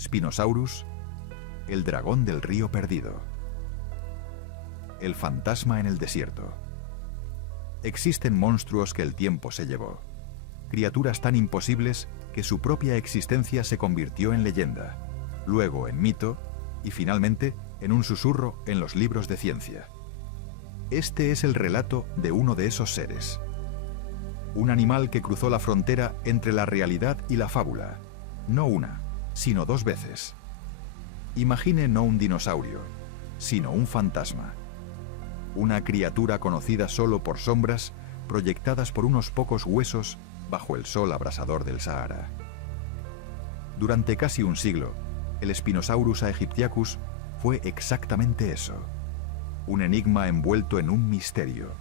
Spinosaurus, el dragón del río perdido. El fantasma en el desierto. Existen monstruos que el tiempo se llevó. Criaturas tan imposibles que su propia existencia se convirtió en leyenda, luego en mito y finalmente en un susurro en los libros de ciencia. Este es el relato de uno de esos seres. Un animal que cruzó la frontera entre la realidad y la fábula, no una, sino 2 veces. Imagine no un dinosaurio, sino un fantasma. Una criatura conocida solo por sombras proyectadas por unos pocos huesos bajo el sol abrasador del Sahara. Durante casi un siglo, el Spinosaurus aegyptiacus fue exactamente eso, un enigma envuelto en un misterio,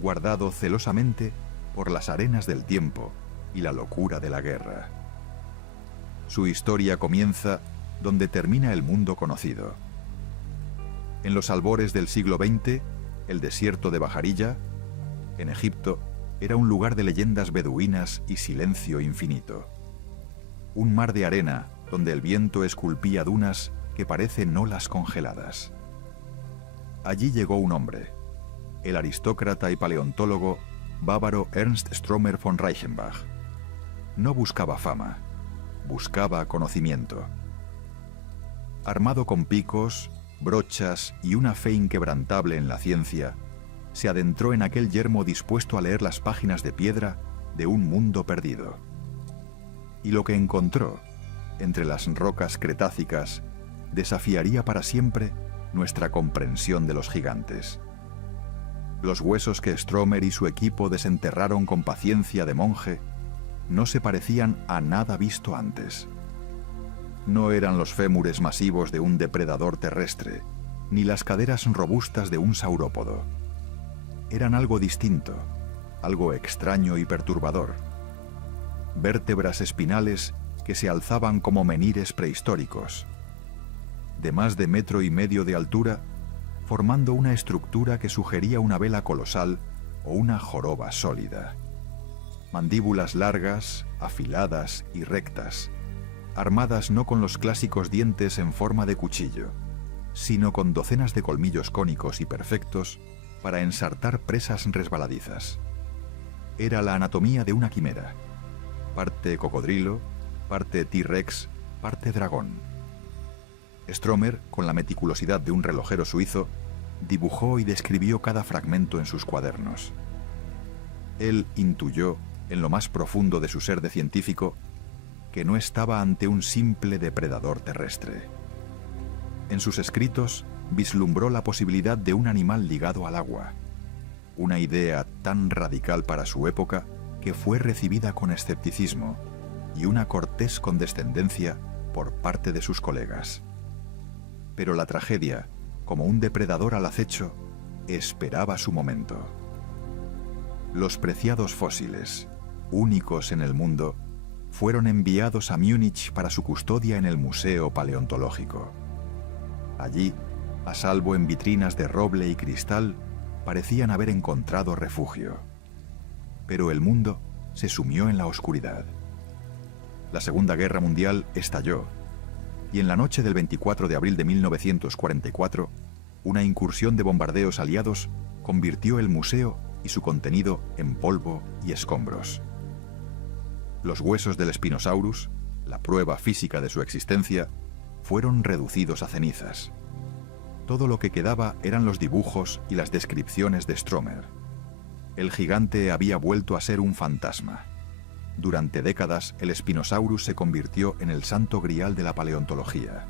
guardado celosamente por las arenas del tiempo y la locura de la guerra. Su historia comienza donde termina el mundo conocido. En los albores del siglo XX, el desierto de Bajarilla, en Egipto, era un lugar de leyendas beduinas y silencio infinito. Un mar de arena donde el viento esculpía dunas que parecen olas congeladas. Allí llegó un hombre, el aristócrata y paleontólogo bávaro Ernst Stromer von Reichenbach. No buscaba fama, buscaba conocimiento. Armado con picos, brochas y una fe inquebrantable en la ciencia, se adentró en aquel yermo dispuesto a leer las páginas de piedra de un mundo perdido. Y lo que encontró, entre las rocas cretácicas, desafiaría para siempre nuestra comprensión de los gigantes. Los huesos que Stromer y su equipo desenterraron con paciencia de monje no se parecían a nada visto antes. No eran los fémures masivos de un depredador terrestre, ni las caderas robustas de un saurópodo. Eran algo distinto, algo extraño y perturbador. Vértebras espinales que se alzaban como menhires prehistóricos, de más de 1,5 metros de altura, formando una estructura que sugería una vela colosal o una joroba sólida. Mandíbulas largas, afiladas y rectas, armadas no con los clásicos dientes en forma de cuchillo, sino con docenas de colmillos cónicos y perfectos para ensartar presas resbaladizas. Era la anatomía de una quimera, parte cocodrilo, parte T-Rex, parte dragón. Stromer, con la meticulosidad de un relojero suizo, dibujó y describió cada fragmento en sus cuadernos. Él intuyó, en lo más profundo de su ser de científico, que no estaba ante un simple depredador terrestre. En sus escritos vislumbró la posibilidad de un animal ligado al agua, una idea tan radical para su época que fue recibida con escepticismo y una cortés condescendencia por parte de sus colegas. Pero la tragedia, como un depredador al acecho, esperaba su momento. Los preciados fósiles, únicos en el mundo, fueron enviados a Múnich para su custodia en el Museo Paleontológico. Allí, a salvo en vitrinas de roble y cristal, parecían haber encontrado refugio. Pero el mundo se sumió en la oscuridad. La Segunda Guerra Mundial estalló, y en la noche del 24 de abril de 1944, una incursión de bombardeos aliados convirtió el museo y su contenido en polvo y escombros. Los huesos del Spinosaurus, la prueba física de su existencia, fueron reducidos a cenizas. Todo lo que quedaba eran los dibujos y las descripciones de Stromer. El gigante había vuelto a ser un fantasma. Durante décadas, el Spinosaurus se convirtió en el santo grial de la paleontología,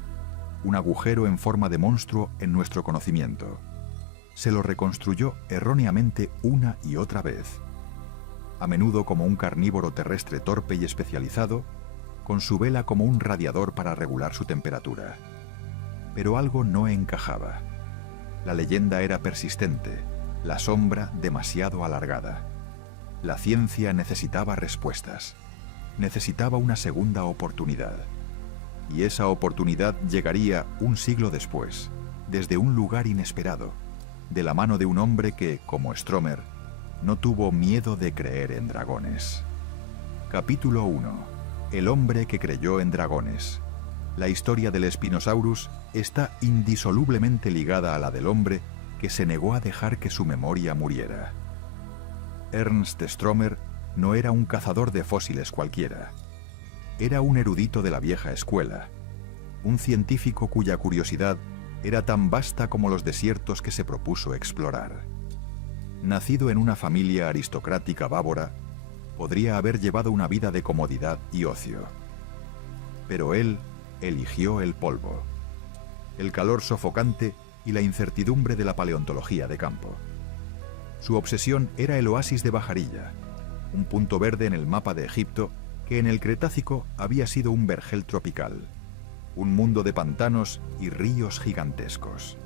un agujero en forma de monstruo en nuestro conocimiento. Se lo reconstruyó erróneamente una y otra vez, a menudo como un carnívoro terrestre torpe y especializado, con su vela como un radiador para regular su temperatura. Pero algo no encajaba. La leyenda era persistente, la sombra demasiado alargada. La ciencia necesitaba respuestas, necesitaba una segunda oportunidad. Y esa oportunidad llegaría un siglo después, desde un lugar inesperado, de la mano de un hombre que, como Stromer, no tuvo miedo de creer en dragones. Capítulo 1. El hombre que creyó en dragones. La historia del Spinosaurus está indisolublemente ligada a la del hombre que se negó a dejar que su memoria muriera. Ernst Stromer no era un cazador de fósiles cualquiera. Era un erudito de la vieja escuela, un científico cuya curiosidad era tan vasta como los desiertos que se propuso explorar. Nacido en una familia aristocrática bávara, podría haber llevado una vida de comodidad y ocio. Pero él eligió el polvo, el calor sofocante y la incertidumbre de la paleontología de campo. Su obsesión era el oasis de Bajarilla, un punto verde en el mapa de Egipto que en el Cretácico había sido un vergel tropical, un mundo de pantanos y ríos gigantescos.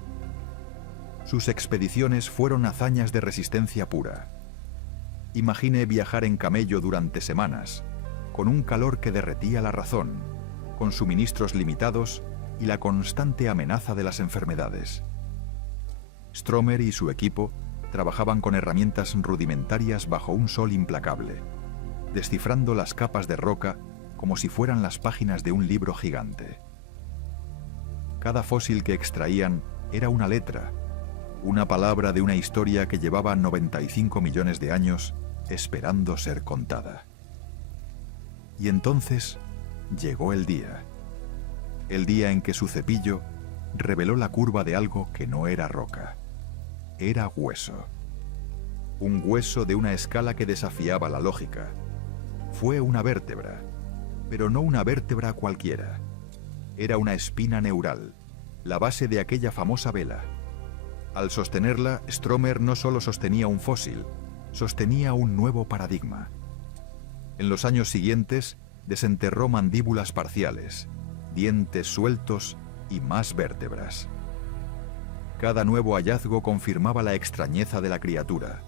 Sus expediciones fueron hazañas de resistencia pura. Imagine viajar en camello durante semanas, con un calor que derretía la razón, con suministros limitados y la constante amenaza de las enfermedades. Stromer y su equipo trabajaban con herramientas rudimentarias bajo un sol implacable, descifrando las capas de roca como si fueran las páginas de un libro gigante. Cada fósil que extraían era una letra, una palabra de una historia que llevaba 95 millones de años esperando ser contada. Y entonces llegó el día en que su cepillo reveló la curva de algo que no era roca, era hueso. Un hueso de una escala que desafiaba la lógica. Fue una vértebra, pero no una vértebra cualquiera. Era una espina neural, la base de aquella famosa vela. Al sostenerla, Stromer no solo sostenía un fósil, sostenía un nuevo paradigma. En los años siguientes, desenterró mandíbulas parciales, dientes sueltos y más vértebras. Cada nuevo hallazgo confirmaba la extrañeza de la criatura.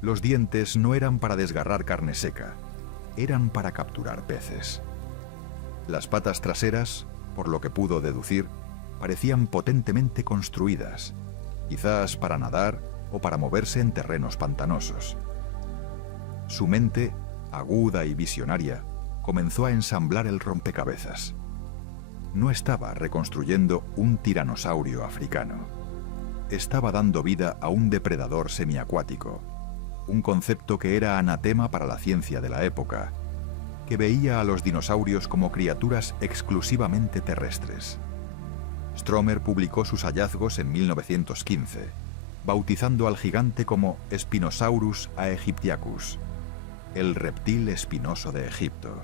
Los dientes no eran para desgarrar carne seca, eran para capturar peces. Las patas traseras, por lo que pudo deducir, parecían potentemente construidas, quizás para nadar o para moverse en terrenos pantanosos. Su mente, aguda y visionaria, comenzó a ensamblar el rompecabezas. No estaba reconstruyendo un tiranosaurio africano. Estaba dando vida a un depredador semiacuático, un concepto que era anatema para la ciencia de la época, que veía a los dinosaurios como criaturas exclusivamente terrestres. Stromer publicó sus hallazgos en 1915, bautizando al gigante como Spinosaurus aegyptiacus, el reptil espinoso de Egipto.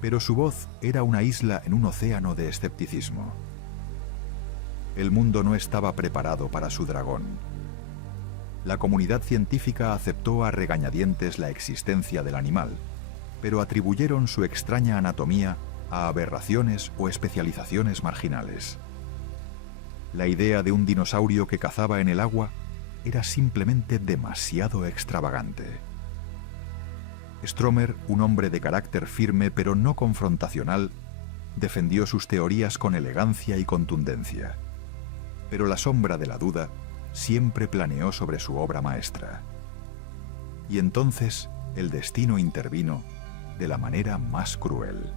Pero su voz era una isla en un océano de escepticismo. El mundo no estaba preparado para su dragón. La comunidad científica aceptó a regañadientes la existencia del animal, pero atribuyeron su extraña anatomía a aberraciones o especializaciones marginales. La idea de un dinosaurio que cazaba en el agua era simplemente demasiado extravagante. Stromer, un hombre de carácter firme pero no confrontacional, defendió sus teorías con elegancia y contundencia. Pero la sombra de la duda siempre planeó sobre su obra maestra. Y entonces el destino intervino de la manera más cruel.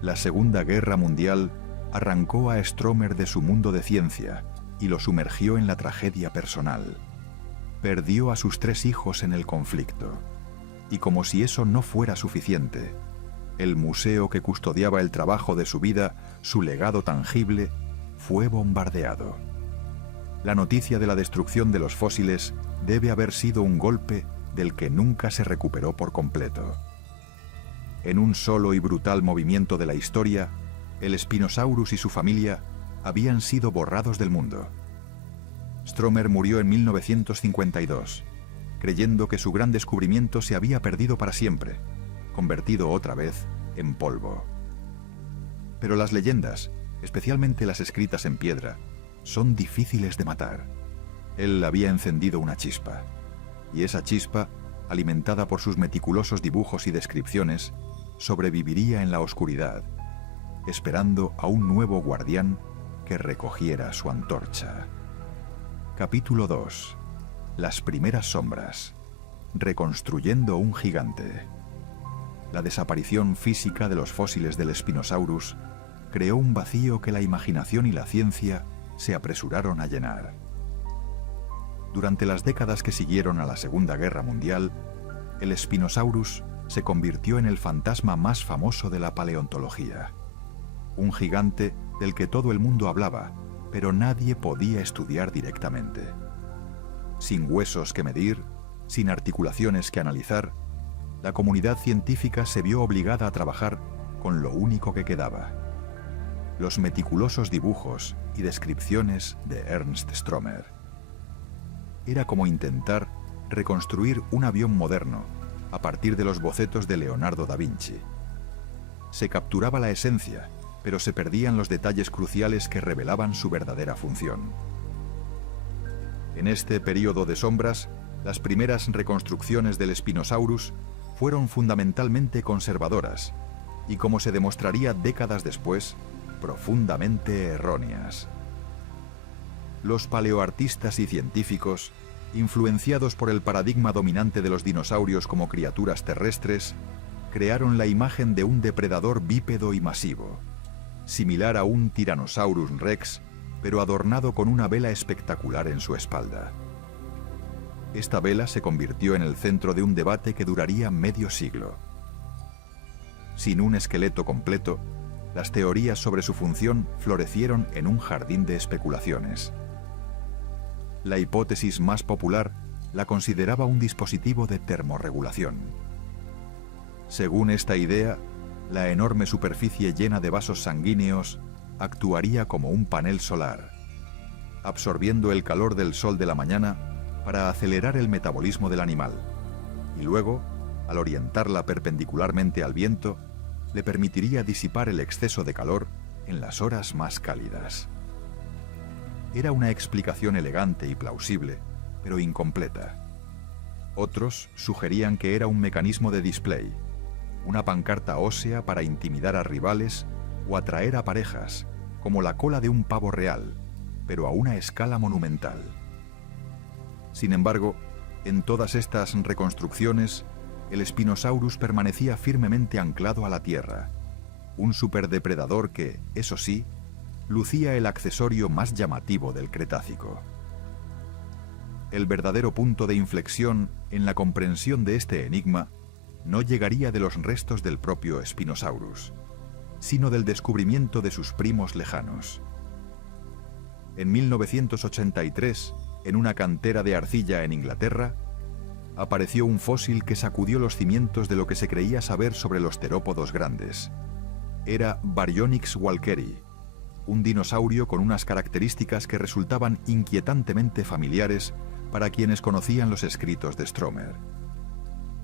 La Segunda Guerra Mundial arrancó a Stromer de su mundo de ciencia y lo sumergió en la tragedia personal. Perdió a sus 3 hijos en el conflicto. Y como si eso no fuera suficiente, el museo que custodiaba el trabajo de su vida, su legado tangible, fue bombardeado. La noticia de la destrucción de los fósiles debe haber sido un golpe del que nunca se recuperó por completo. En un solo y brutal movimiento de la historia, el Spinosaurus y su familia habían sido borrados del mundo. Stromer murió en 1952, creyendo que su gran descubrimiento se había perdido para siempre, convertido otra vez en polvo. Pero las leyendas, especialmente las escritas en piedra, son difíciles de matar. Él había encendido una chispa, y esa chispa, alimentada por sus meticulosos dibujos y descripciones, sobreviviría en la oscuridad, esperando a un nuevo guardián que recogiera su antorcha. Capítulo 2. Las primeras sombras. Reconstruyendo un gigante. la desaparición física de los fósiles del Spinosaurus creó un vacío que la imaginación y la ciencia se apresuraron a llenar. Durante las décadas que siguieron a la Segunda Guerra Mundial, el Spinosaurus se convirtió en el fantasma más famoso de la paleontología. Un gigante del que todo el mundo hablaba, pero nadie podía estudiar directamente. Sin huesos que medir, sin articulaciones que analizar, la comunidad científica se vio obligada a trabajar con lo único que quedaba: los meticulosos dibujos y descripciones de Ernst Stromer. Era como intentar reconstruir un avión moderno a partir de los bocetos de Leonardo da Vinci. Se capturaba la esencia, pero se perdían los detalles cruciales que revelaban su verdadera función. En este período de sombras, las primeras reconstrucciones del Spinosaurus fueron fundamentalmente conservadoras y, como se demostraría décadas después, profundamente erróneas. Los paleoartistas y científicos, influenciados por el paradigma dominante de los dinosaurios como criaturas terrestres, crearon la imagen de un depredador bípedo y masivo, similar a un Tyrannosaurus Rex, pero adornado con una vela espectacular en su espalda. Esta vela se convirtió en el centro de un debate que duraría medio siglo. Sin un esqueleto completo, las teorías sobre su función florecieron en un jardín de especulaciones. La hipótesis más popular la consideraba un dispositivo de termorregulación. Según esta idea, la enorme superficie llena de vasos sanguíneos actuaría como un panel solar, absorbiendo el calor del sol de la mañana para acelerar el metabolismo del animal, y luego, al orientarla perpendicularmente al viento, le permitiría disipar el exceso de calor en las horas más cálidas. Era una explicación elegante y plausible, pero incompleta. Otros sugerían que era un mecanismo de display, una pancarta ósea para intimidar a rivales o atraer a parejas, como la cola de un pavo real, pero a una escala monumental. Sin embargo, en todas estas reconstrucciones, el Spinosaurus permanecía firmemente anclado a la tierra, un superdepredador que, eso sí, lucía el accesorio más llamativo del Cretácico. El verdadero punto de inflexión en la comprensión de este enigma no llegaría de los restos del propio Spinosaurus, sino del descubrimiento de sus primos lejanos. En 1983, en una cantera de arcilla en Inglaterra, apareció un fósil que sacudió los cimientos de lo que se creía saber sobre los terópodos grandes. Era Baryonyx walkeri, un dinosaurio con unas características que resultaban inquietantemente familiares para quienes conocían los escritos de Stromer.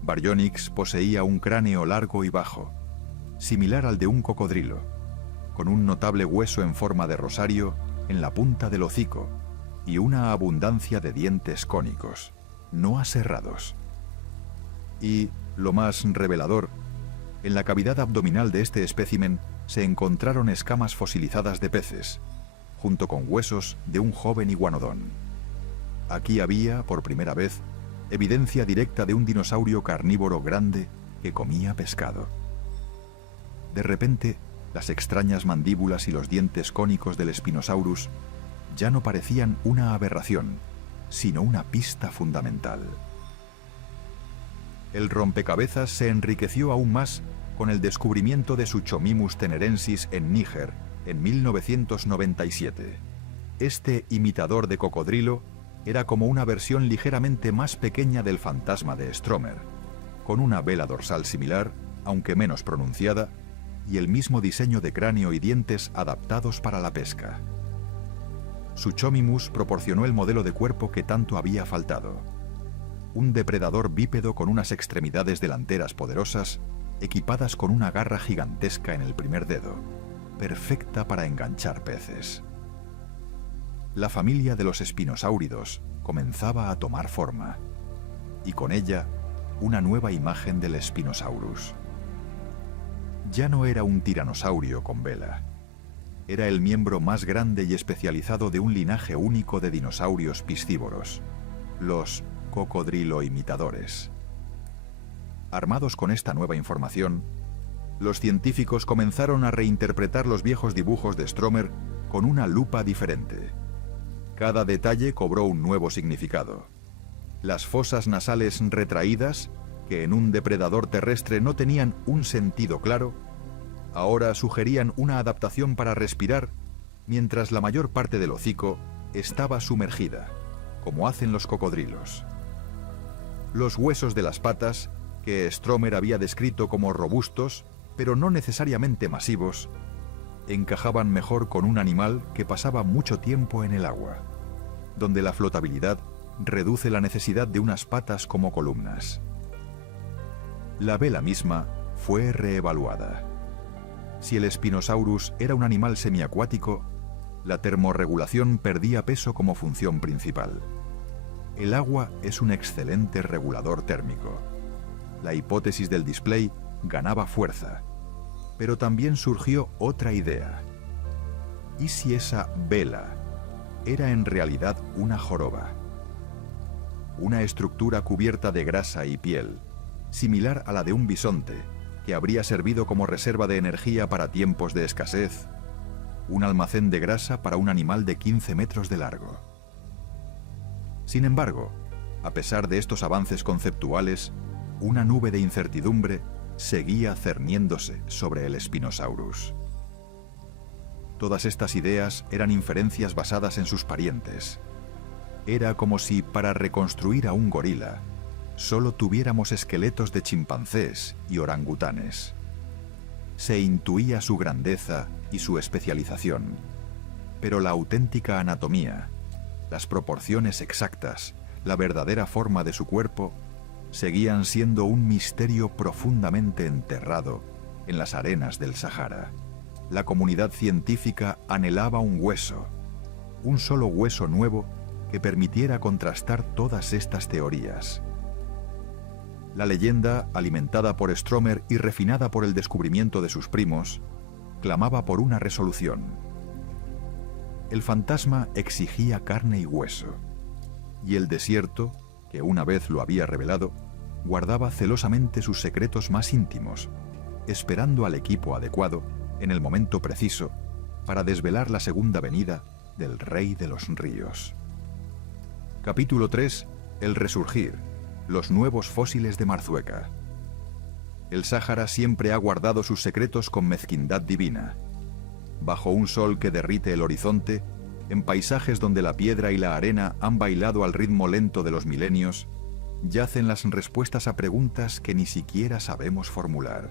Baryonyx poseía un cráneo largo y bajo, similar al de un cocodrilo, con un notable hueso en forma de rosario en la punta del hocico y una abundancia de dientes cónicos, no aserrados. Y, lo más revelador, en la cavidad abdominal de este espécimen se encontraron escamas fosilizadas de peces, junto con huesos de un joven iguanodón. Aquí había, por primera vez, evidencia directa de un dinosaurio carnívoro grande que comía pescado. De repente, las extrañas mandíbulas y los dientes cónicos del Spinosaurus ya no parecían una aberración, sino una pista fundamental. El rompecabezas se enriqueció aún más con el descubrimiento de Suchomimus tenerensis en Níger en 1997. Este imitador de cocodrilo era como una versión ligeramente más pequeña del fantasma de Stromer, con una vela dorsal similar, aunque menos pronunciada, y el mismo diseño de cráneo y dientes adaptados para la pesca. Suchomimus proporcionó el modelo de cuerpo que tanto había faltado: un depredador bípedo con unas extremidades delanteras poderosas, equipadas con una garra gigantesca en el primer dedo, perfecta para enganchar peces. La familia de los espinosáuridos comenzaba a tomar forma, y con ella una nueva imagen del Spinosaurus. Ya no era un tiranosaurio con vela. Era el miembro más grande y especializado de un linaje único de dinosaurios piscívoros, los cocodrilo imitadores. Armados con esta nueva información, los científicos comenzaron a reinterpretar los viejos dibujos de Stromer con una lupa diferente. Cada detalle cobró un nuevo significado. Las fosas nasales retraídas, que en un depredador terrestre no tenían un sentido claro, ahora sugerían una adaptación para respirar, mientras la mayor parte del hocico estaba sumergida, como hacen los cocodrilos. Los huesos de las patas, que Stromer había descrito como robustos, pero no necesariamente masivos, encajaban mejor con un animal que pasaba mucho tiempo en el agua, donde la flotabilidad reduce la necesidad de unas patas como columnas. La vela misma fue reevaluada. Si el Spinosaurus era un animal semiacuático, la termorregulación perdía peso como función principal. El agua es un excelente regulador térmico. La hipótesis del display ganaba fuerza, pero también surgió otra idea. ¿Y si esa vela era en realidad una joroba? Una estructura cubierta de grasa y piel, similar a la de un bisonte, que habría servido como reserva de energía para tiempos de escasez, un almacén de grasa para un animal de 15 metros de largo. Sin embargo, a pesar de estos avances conceptuales, una nube de incertidumbre seguía cerniéndose sobre el Spinosaurus. Todas estas ideas eran inferencias basadas en sus parientes. Era como si, para reconstruir a un gorila, solo tuviéramos esqueletos de chimpancés y orangutanes. Se intuía su grandeza y su especialización, pero la auténtica anatomía, las proporciones exactas, la verdadera forma de su cuerpo, seguían siendo un misterio profundamente enterrado en las arenas del Sahara. La comunidad científica anhelaba un hueso, un solo hueso nuevo que permitiera contrastar todas estas teorías. La leyenda, alimentada por Stromer y refinada por el descubrimiento de sus primos, clamaba por una resolución. El fantasma exigía carne y hueso, y el desierto, que una vez lo había revelado, guardaba celosamente sus secretos más íntimos, esperando al equipo adecuado, en el momento preciso, para desvelar la segunda venida del Rey de los Ríos. Capítulo 3. El resurgir. Los nuevos fósiles de Marzueca. El Sáhara siempre ha guardado sus secretos con mezquindad divina. Bajo un sol que derrite el horizonte, en paisajes donde la piedra y la arena han bailado al ritmo lento de los milenios, yacen las respuestas a preguntas que ni siquiera sabemos formular.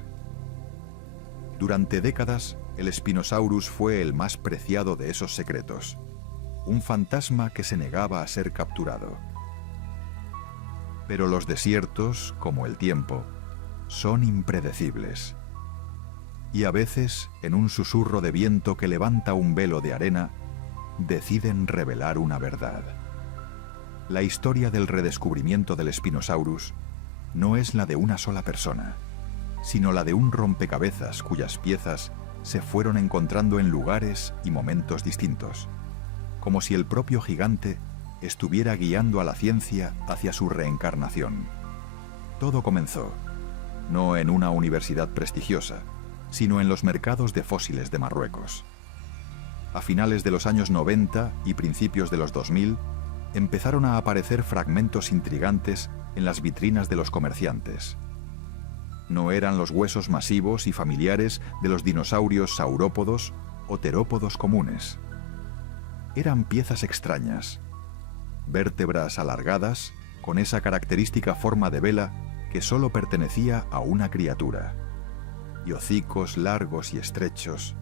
Durante décadas, el Spinosaurus fue el más preciado de esos secretos, un fantasma que se negaba a ser capturado. Pero los desiertos, como el tiempo, son impredecibles. Y a veces, en un susurro de viento que levanta un velo de arena, deciden revelar una verdad. La historia del redescubrimiento del Spinosaurus no es la de una sola persona, sino la de un rompecabezas cuyas piezas se fueron encontrando en lugares y momentos distintos, como si el propio gigante estuviera guiando a la ciencia hacia su reencarnación. Todo comenzó, no en una universidad prestigiosa, sino en los mercados de fósiles de Marruecos. A finales de los años 90 y principios de los 2000, empezaron a aparecer fragmentos intrigantes en las vitrinas de los comerciantes. No eran los huesos masivos y familiares de los dinosaurios saurópodos o terópodos comunes. Eran piezas extrañas, vértebras alargadas con esa característica forma de vela que solo pertenecía a una criatura, y hocicos largos y estrechos,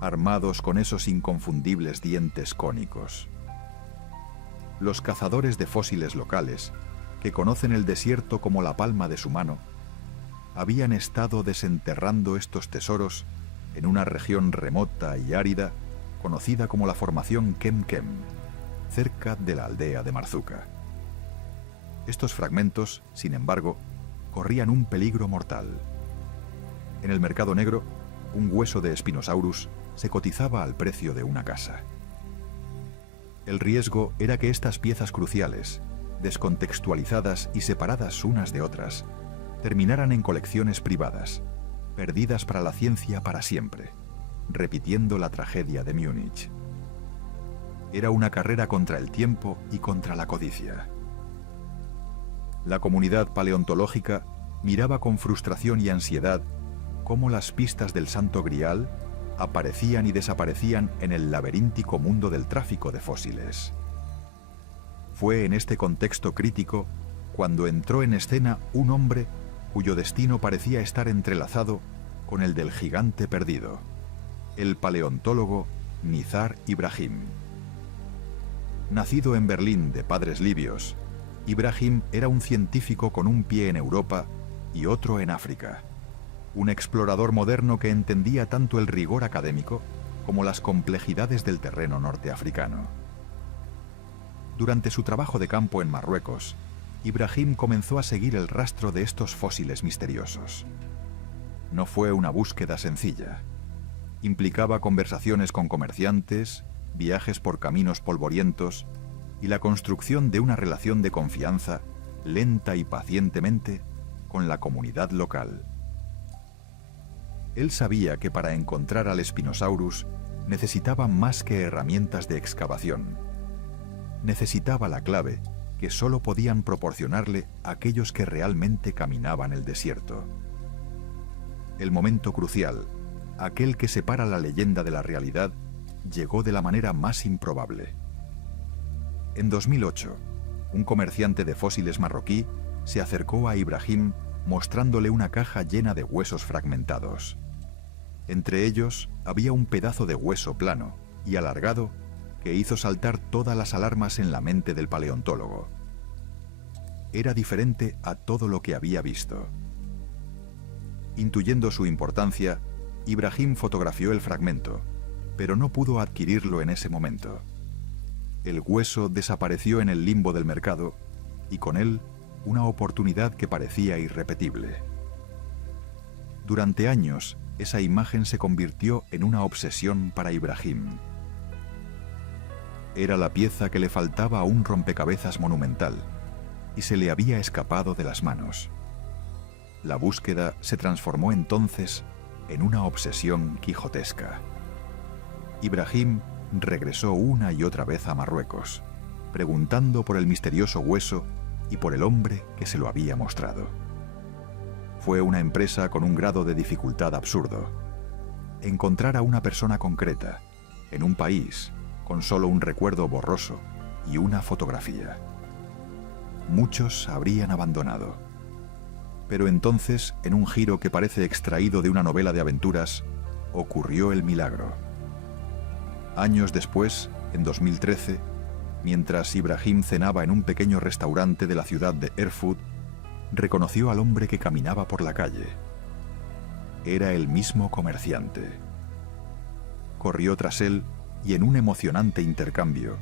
armados con esos inconfundibles dientes cónicos. Los cazadores de fósiles locales, que conocen el desierto como la palma de su mano, habían estado desenterrando estos tesoros en una región remota y árida conocida como la formación Kem-Kem, cerca de la aldea de Marzuca. Estos fragmentos, sin embargo, corrían un peligro mortal. En el mercado negro, un hueso de Spinosaurus se cotizaba al precio de una casa. El riesgo era que estas piezas cruciales, descontextualizadas y separadas unas de otras, terminaran en colecciones privadas, perdidas para la ciencia para siempre, repitiendo la tragedia de Múnich. Era una carrera contra el tiempo y contra la codicia. La comunidad paleontológica miraba con frustración y ansiedad cómo las pistas del Santo Grial aparecían y desaparecían en el laberíntico mundo del tráfico de fósiles. Fue en este contexto crítico cuando entró en escena un hombre cuyo destino parecía estar entrelazado con el del gigante perdido, el paleontólogo Nizar Ibrahim. Nacido en Berlín de padres libios, Ibrahim era un científico con un pie en Europa y otro en África, un explorador moderno que entendía tanto el rigor académico como las complejidades del terreno norteafricano. Durante su trabajo de campo en Marruecos, Ibrahim comenzó a seguir el rastro de estos fósiles misteriosos. No fue una búsqueda sencilla. Implicaba conversaciones con comerciantes, viajes por caminos polvorientos y la construcción de una relación de confianza, lenta y pacientemente, con la comunidad local. Él sabía que para encontrar al Spinosaurus necesitaba más que herramientas de excavación. Necesitaba la clave que solo podían proporcionarle aquellos que realmente caminaban el desierto. El momento crucial, aquel que separa la leyenda de la realidad, llegó de la manera más improbable. En 2008, un comerciante de fósiles marroquí se acercó a Ibrahim mostrándole una caja llena de huesos fragmentados. Entre ellos había un pedazo de hueso plano y alargado que hizo saltar todas las alarmas en la mente del paleontólogo. Era diferente a todo lo que había visto. Intuyendo su importancia, Ibrahim fotografió el fragmento, pero no pudo adquirirlo en ese momento. El hueso desapareció en el limbo del mercado y con él una oportunidad que parecía irrepetible. Durante años, esa imagen se convirtió en una obsesión para Ibrahim. Era la pieza que le faltaba a un rompecabezas monumental y se le había escapado de las manos. La búsqueda se transformó entonces en una obsesión quijotesca. Ibrahim regresó una y otra vez a Marruecos, preguntando por el misterioso hueso y por el hombre que se lo había mostrado. Fue una empresa con un grado de dificultad absurdo. Encontrar a una persona concreta, en un país, con solo un recuerdo borroso y una fotografía. Muchos habrían abandonado. Pero entonces, en un giro que parece extraído de una novela de aventuras, ocurrió el milagro. Años después, en 2013, mientras Ibrahim cenaba en un pequeño restaurante de la ciudad de Erfurt, reconoció al hombre que caminaba por la calle. Era el mismo comerciante. Corrió tras él y en un emocionante intercambio,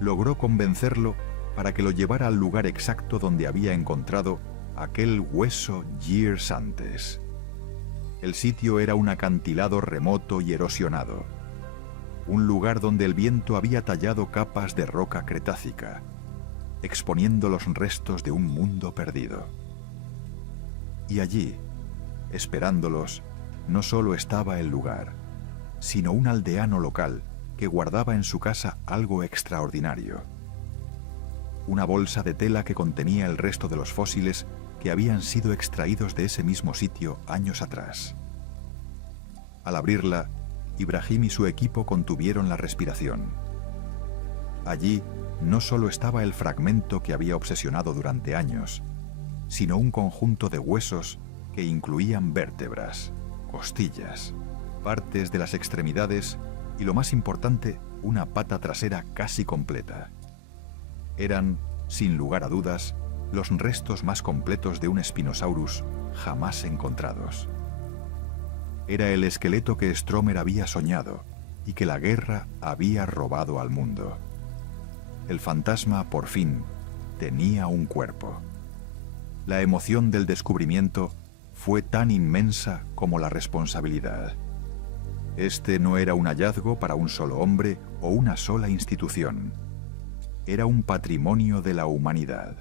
logró convencerlo para que lo llevara al lugar exacto donde había encontrado aquel hueso years antes. El sitio era un acantilado remoto y erosionado, un lugar donde el viento había tallado capas de roca cretácica, exponiendo los restos de un mundo perdido. Y allí, esperándolos, no solo estaba el lugar, sino un aldeano local que guardaba en su casa algo extraordinario. Una bolsa de tela que contenía el resto de los fósiles que habían sido extraídos de ese mismo sitio años atrás. Al abrirla, Ibrahim y su equipo contuvieron la respiración. Allí no solo estaba el fragmento que había obsesionado durante años, sino un conjunto de huesos que incluían vértebras, costillas, partes de las extremidades y, lo más importante, una pata trasera casi completa. Eran, sin lugar a dudas, los restos más completos de un Spinosaurus jamás encontrados. Era el esqueleto que Stromer había soñado y que la guerra había robado al mundo. El fantasma, por fin, tenía un cuerpo. La emoción del descubrimiento fue tan inmensa como la responsabilidad. Este no era un hallazgo para un solo hombre o una sola institución. Era un patrimonio de la humanidad.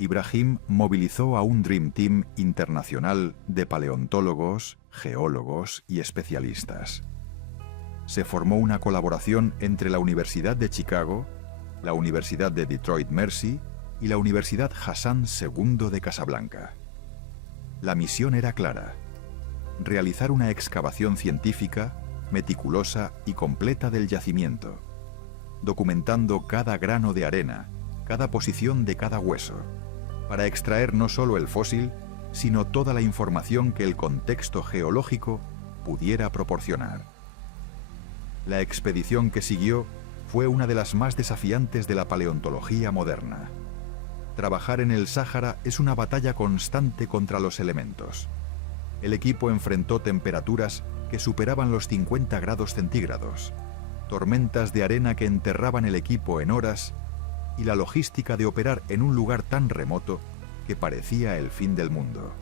Ibrahim movilizó a un Dream Team internacional de paleontólogos, geólogos y especialistas. Se formó una colaboración entre la Universidad de Chicago, la Universidad de Detroit Mercy y la Universidad Hassan II de Casablanca. La misión era clara: realizar una excavación científica, meticulosa y completa del yacimiento, documentando cada grano de arena, cada posición de cada hueso, para extraer no solo el fósil, sino toda la información que el contexto geológico pudiera proporcionar. La expedición que siguió fue una de las más desafiantes de la paleontología moderna. Trabajar en el Sáhara es una batalla constante contra los elementos. El equipo enfrentó temperaturas que superaban los 50 grados centígrados, tormentas de arena que enterraban el equipo en horas y la logística de operar en un lugar tan remoto que parecía el fin del mundo.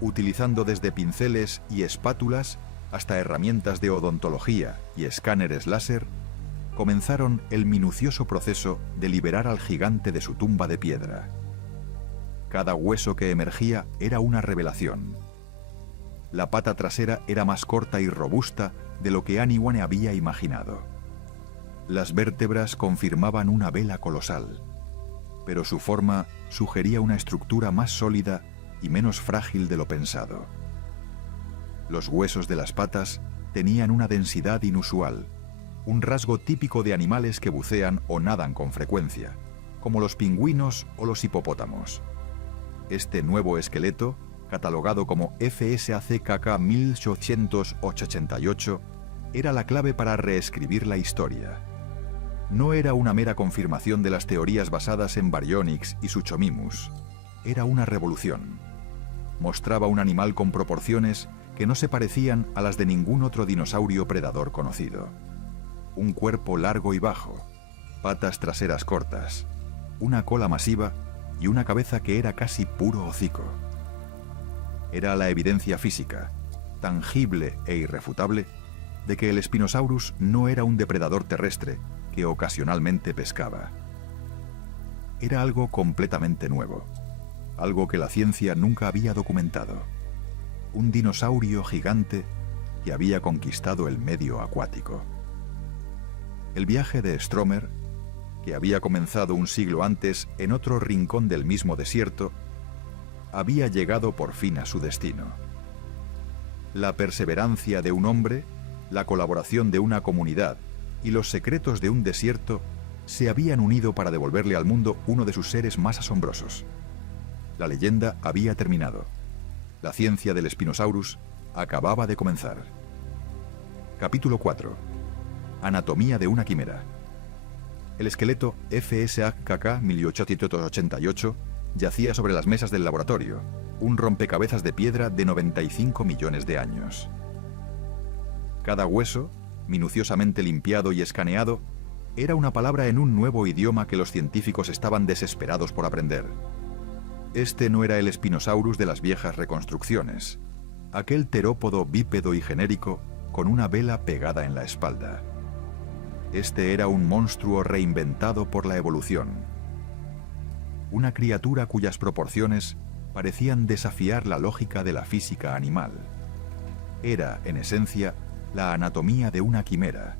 Utilizando desde pinceles y espátulas hasta herramientas de odontología y escáneres láser, comenzaron el minucioso proceso de liberar al gigante de su tumba de piedra. Cada hueso que emergía era una revelación. La pata trasera era más corta y robusta de lo que Aniwane había imaginado. Las vértebras confirmaban una vela colosal, pero su forma sugería una estructura más sólida y menos frágil de lo pensado. Los huesos de las patas tenían una densidad inusual, un rasgo típico de animales que bucean o nadan con frecuencia, como los pingüinos o los hipopótamos. Este nuevo esqueleto, catalogado como FSACKK 1888, era la clave para reescribir la historia. No era una mera confirmación de las teorías basadas en Baryonyx y Suchomimus. Era una revolución. Mostraba un animal con proporciones que no se parecían a las de ningún otro dinosaurio predador conocido. Un cuerpo largo y bajo, patas traseras cortas, una cola masiva y una cabeza que era casi puro hocico. Era la evidencia física, tangible e irrefutable, de que el Spinosaurus no era un depredador terrestre que ocasionalmente pescaba. Era algo completamente nuevo, algo que la ciencia nunca había documentado. Un dinosaurio gigante que había conquistado el medio acuático. El viaje de Stromer, que había comenzado un siglo antes en otro rincón del mismo desierto, había llegado por fin a su destino. La perseverancia de un hombre, la colaboración de una comunidad y los secretos de un desierto se habían unido para devolverle al mundo uno de sus seres más asombrosos. La leyenda había terminado. La ciencia del Spinosaurus acababa de comenzar. Capítulo 4. Anatomía de una quimera. El esqueleto FSACK 1888 yacía sobre las mesas del laboratorio, un rompecabezas de piedra de 95 millones de años. Cada hueso, minuciosamente limpiado y escaneado, era una palabra en un nuevo idioma que los científicos estaban desesperados por aprender. Este no era el Spinosaurus de las viejas reconstrucciones, aquel terópodo bípedo y genérico con una vela pegada en la espalda. Este era un monstruo reinventado por la evolución. Una criatura cuyas proporciones parecían desafiar la lógica de la física animal. Era, en esencia, la anatomía de una quimera,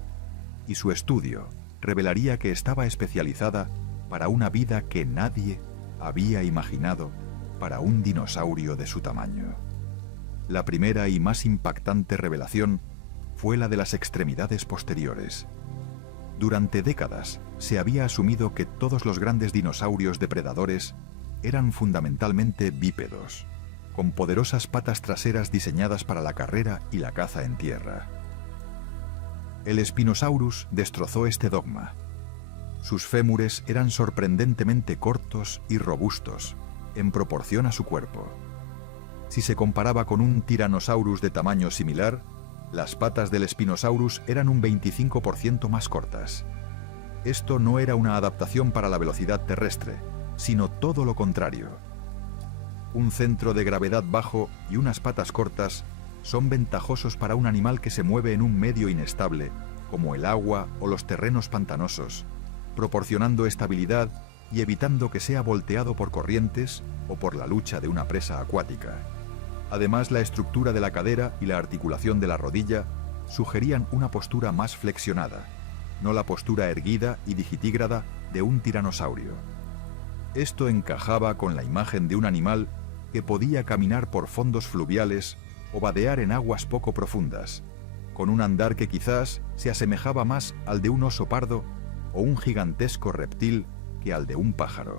y su estudio revelaría que estaba especializada para una vida que nadie había imaginado para un dinosaurio de su tamaño. La primera y más impactante revelación fue la de las extremidades posteriores. Durante décadas se había asumido que todos los grandes dinosaurios depredadores eran fundamentalmente bípedos, con poderosas patas traseras diseñadas para la carrera y la caza en tierra. El Spinosaurus destrozó este dogma. Sus fémures eran sorprendentemente cortos y robustos, en proporción a su cuerpo. Si se comparaba con un Tyrannosaurus de tamaño similar, las patas del Spinosaurus eran un 25% más cortas. Esto no era una adaptación para la velocidad terrestre, sino todo lo contrario. Un centro de gravedad bajo y unas patas cortas son ventajosos para un animal que se mueve en un medio inestable, como el agua o los terrenos pantanosos, proporcionando estabilidad y evitando que sea volteado por corrientes o por la lucha de una presa acuática. Además, la estructura de la cadera y la articulación de la rodilla sugerían una postura más flexionada, no la postura erguida y digitígrada de un tiranosaurio. Esto encajaba con la imagen de un animal que podía caminar por fondos fluviales o vadear en aguas poco profundas, con un andar que quizás se asemejaba más al de un oso pardo o un gigantesco reptil que al de un pájaro.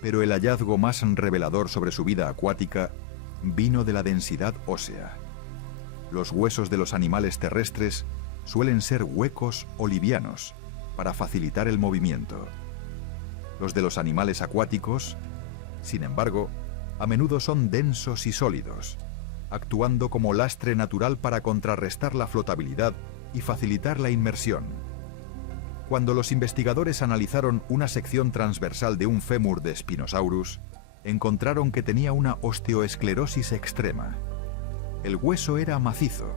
Pero el hallazgo más revelador sobre su vida acuática vino de la densidad ósea. Los huesos de los animales terrestres suelen ser huecos o livianos para facilitar el movimiento. Los de los animales acuáticos, sin embargo, a menudo son densos y sólidos, actuando como lastre natural para contrarrestar la flotabilidad y facilitar la inmersión. Cuando los investigadores analizaron una sección transversal de un fémur de Spinosaurus, encontraron que tenía una osteoesclerosis extrema. El hueso era macizo,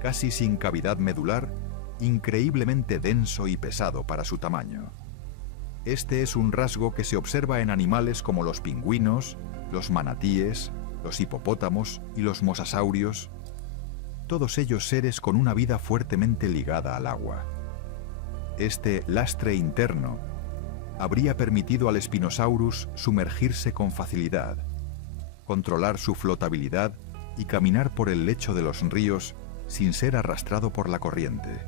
casi sin cavidad medular, increíblemente denso y pesado para su tamaño. Este es un rasgo que se observa en animales como los pingüinos, los manatíes, los hipopótamos y los mosasaurios, todos ellos seres con una vida fuertemente ligada al agua. Este lastre interno habría permitido al Spinosaurus sumergirse con facilidad, controlar su flotabilidad y caminar por el lecho de los ríos sin ser arrastrado por la corriente,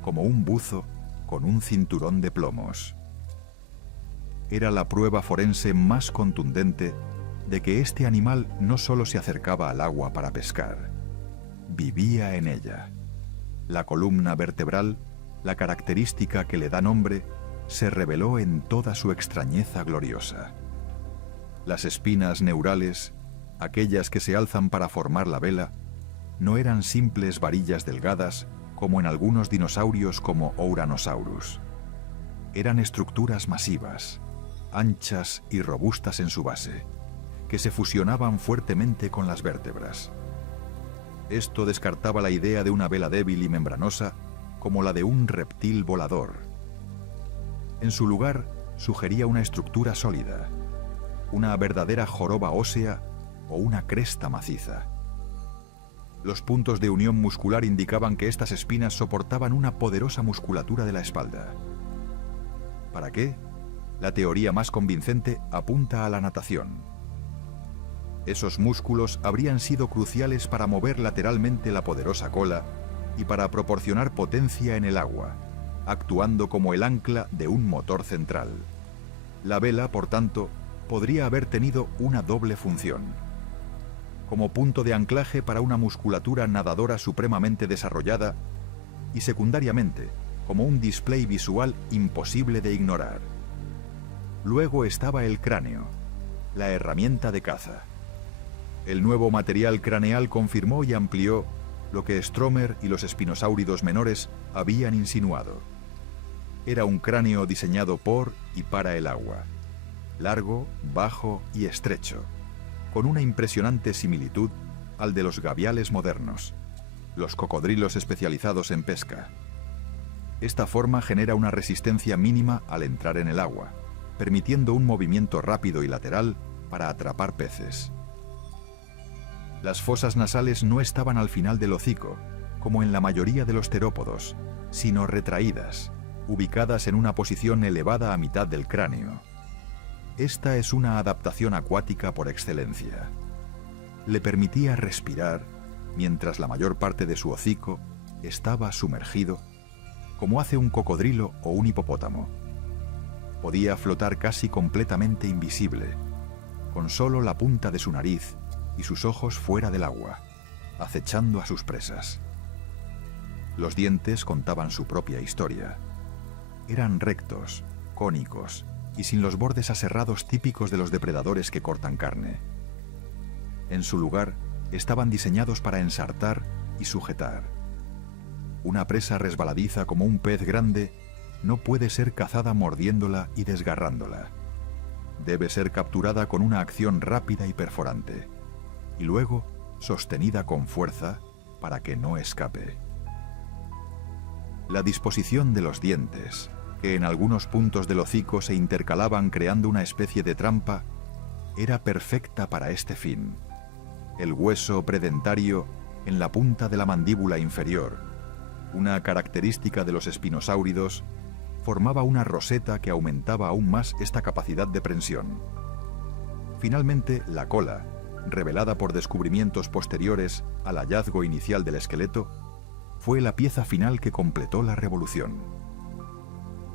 como un buzo con un cinturón de plomos. Era la prueba forense más contundente de que este animal no solo se acercaba al agua para pescar, vivía en ella. La columna vertebral, la característica que le da nombre, se reveló en toda su extrañeza gloriosa. Las espinas neurales, aquellas que se alzan para formar la vela, no eran simples varillas delgadas como en algunos dinosaurios como Ouranosaurus. Eran estructuras masivas, anchas y robustas en su base, que se fusionaban fuertemente con las vértebras. Esto descartaba la idea de una vela débil y membranosa como la de un reptil volador. En su lugar, sugería una estructura sólida, una verdadera joroba ósea o una cresta maciza. Los puntos de unión muscular indicaban que estas espinas soportaban una poderosa musculatura de la espalda. ¿Para qué? La teoría más convincente apunta a la natación. Esos músculos habrían sido cruciales para mover lateralmente la poderosa cola y para proporcionar potencia en el agua, actuando como el ancla de un motor central. La vela, por tanto, podría haber tenido una doble función: como punto de anclaje para una musculatura nadadora supremamente desarrollada y, secundariamente, como un display visual imposible de ignorar. Luego estaba el cráneo, la herramienta de caza. El nuevo material craneal confirmó y amplió lo que Stromer y los espinosáuridos menores habían insinuado. Era un cráneo diseñado por y para el agua, largo, bajo y estrecho, con una impresionante similitud al de los gaviales modernos, los cocodrilos especializados en pesca. Esta forma genera una resistencia mínima al entrar en el agua, permitiendo un movimiento rápido y lateral para atrapar peces. Las fosas nasales no estaban al final del hocico, como en la mayoría de los terópodos, sino retraídas, ubicadas en una posición elevada a mitad del cráneo. Esta es una adaptación acuática por excelencia. Le permitía respirar mientras la mayor parte de su hocico estaba sumergido, como hace un cocodrilo o un hipopótamo. Podía flotar casi completamente invisible, con solo la punta de su nariz y sus ojos fuera del agua, acechando a sus presas. Los dientes contaban su propia historia. Eran rectos, cónicos y sin los bordes aserrados típicos de los depredadores que cortan carne. En su lugar, estaban diseñados para ensartar y sujetar. Una presa resbaladiza como un pez grande no puede ser cazada mordiéndola y desgarrándola. Debe ser capturada con una acción rápida y perforante, y luego sostenida con fuerza para que no escape. La disposición de los dientes, que en algunos puntos del hocico se intercalaban creando una especie de trampa, era perfecta para este fin. El hueso predentario en la punta de la mandíbula inferior, una característica de los espinosáuridos, formaba una roseta que aumentaba aún más esta capacidad de prensión. Finalmente, la cola, revelada por descubrimientos posteriores al hallazgo inicial del esqueleto, fue la pieza final que completó la revolución.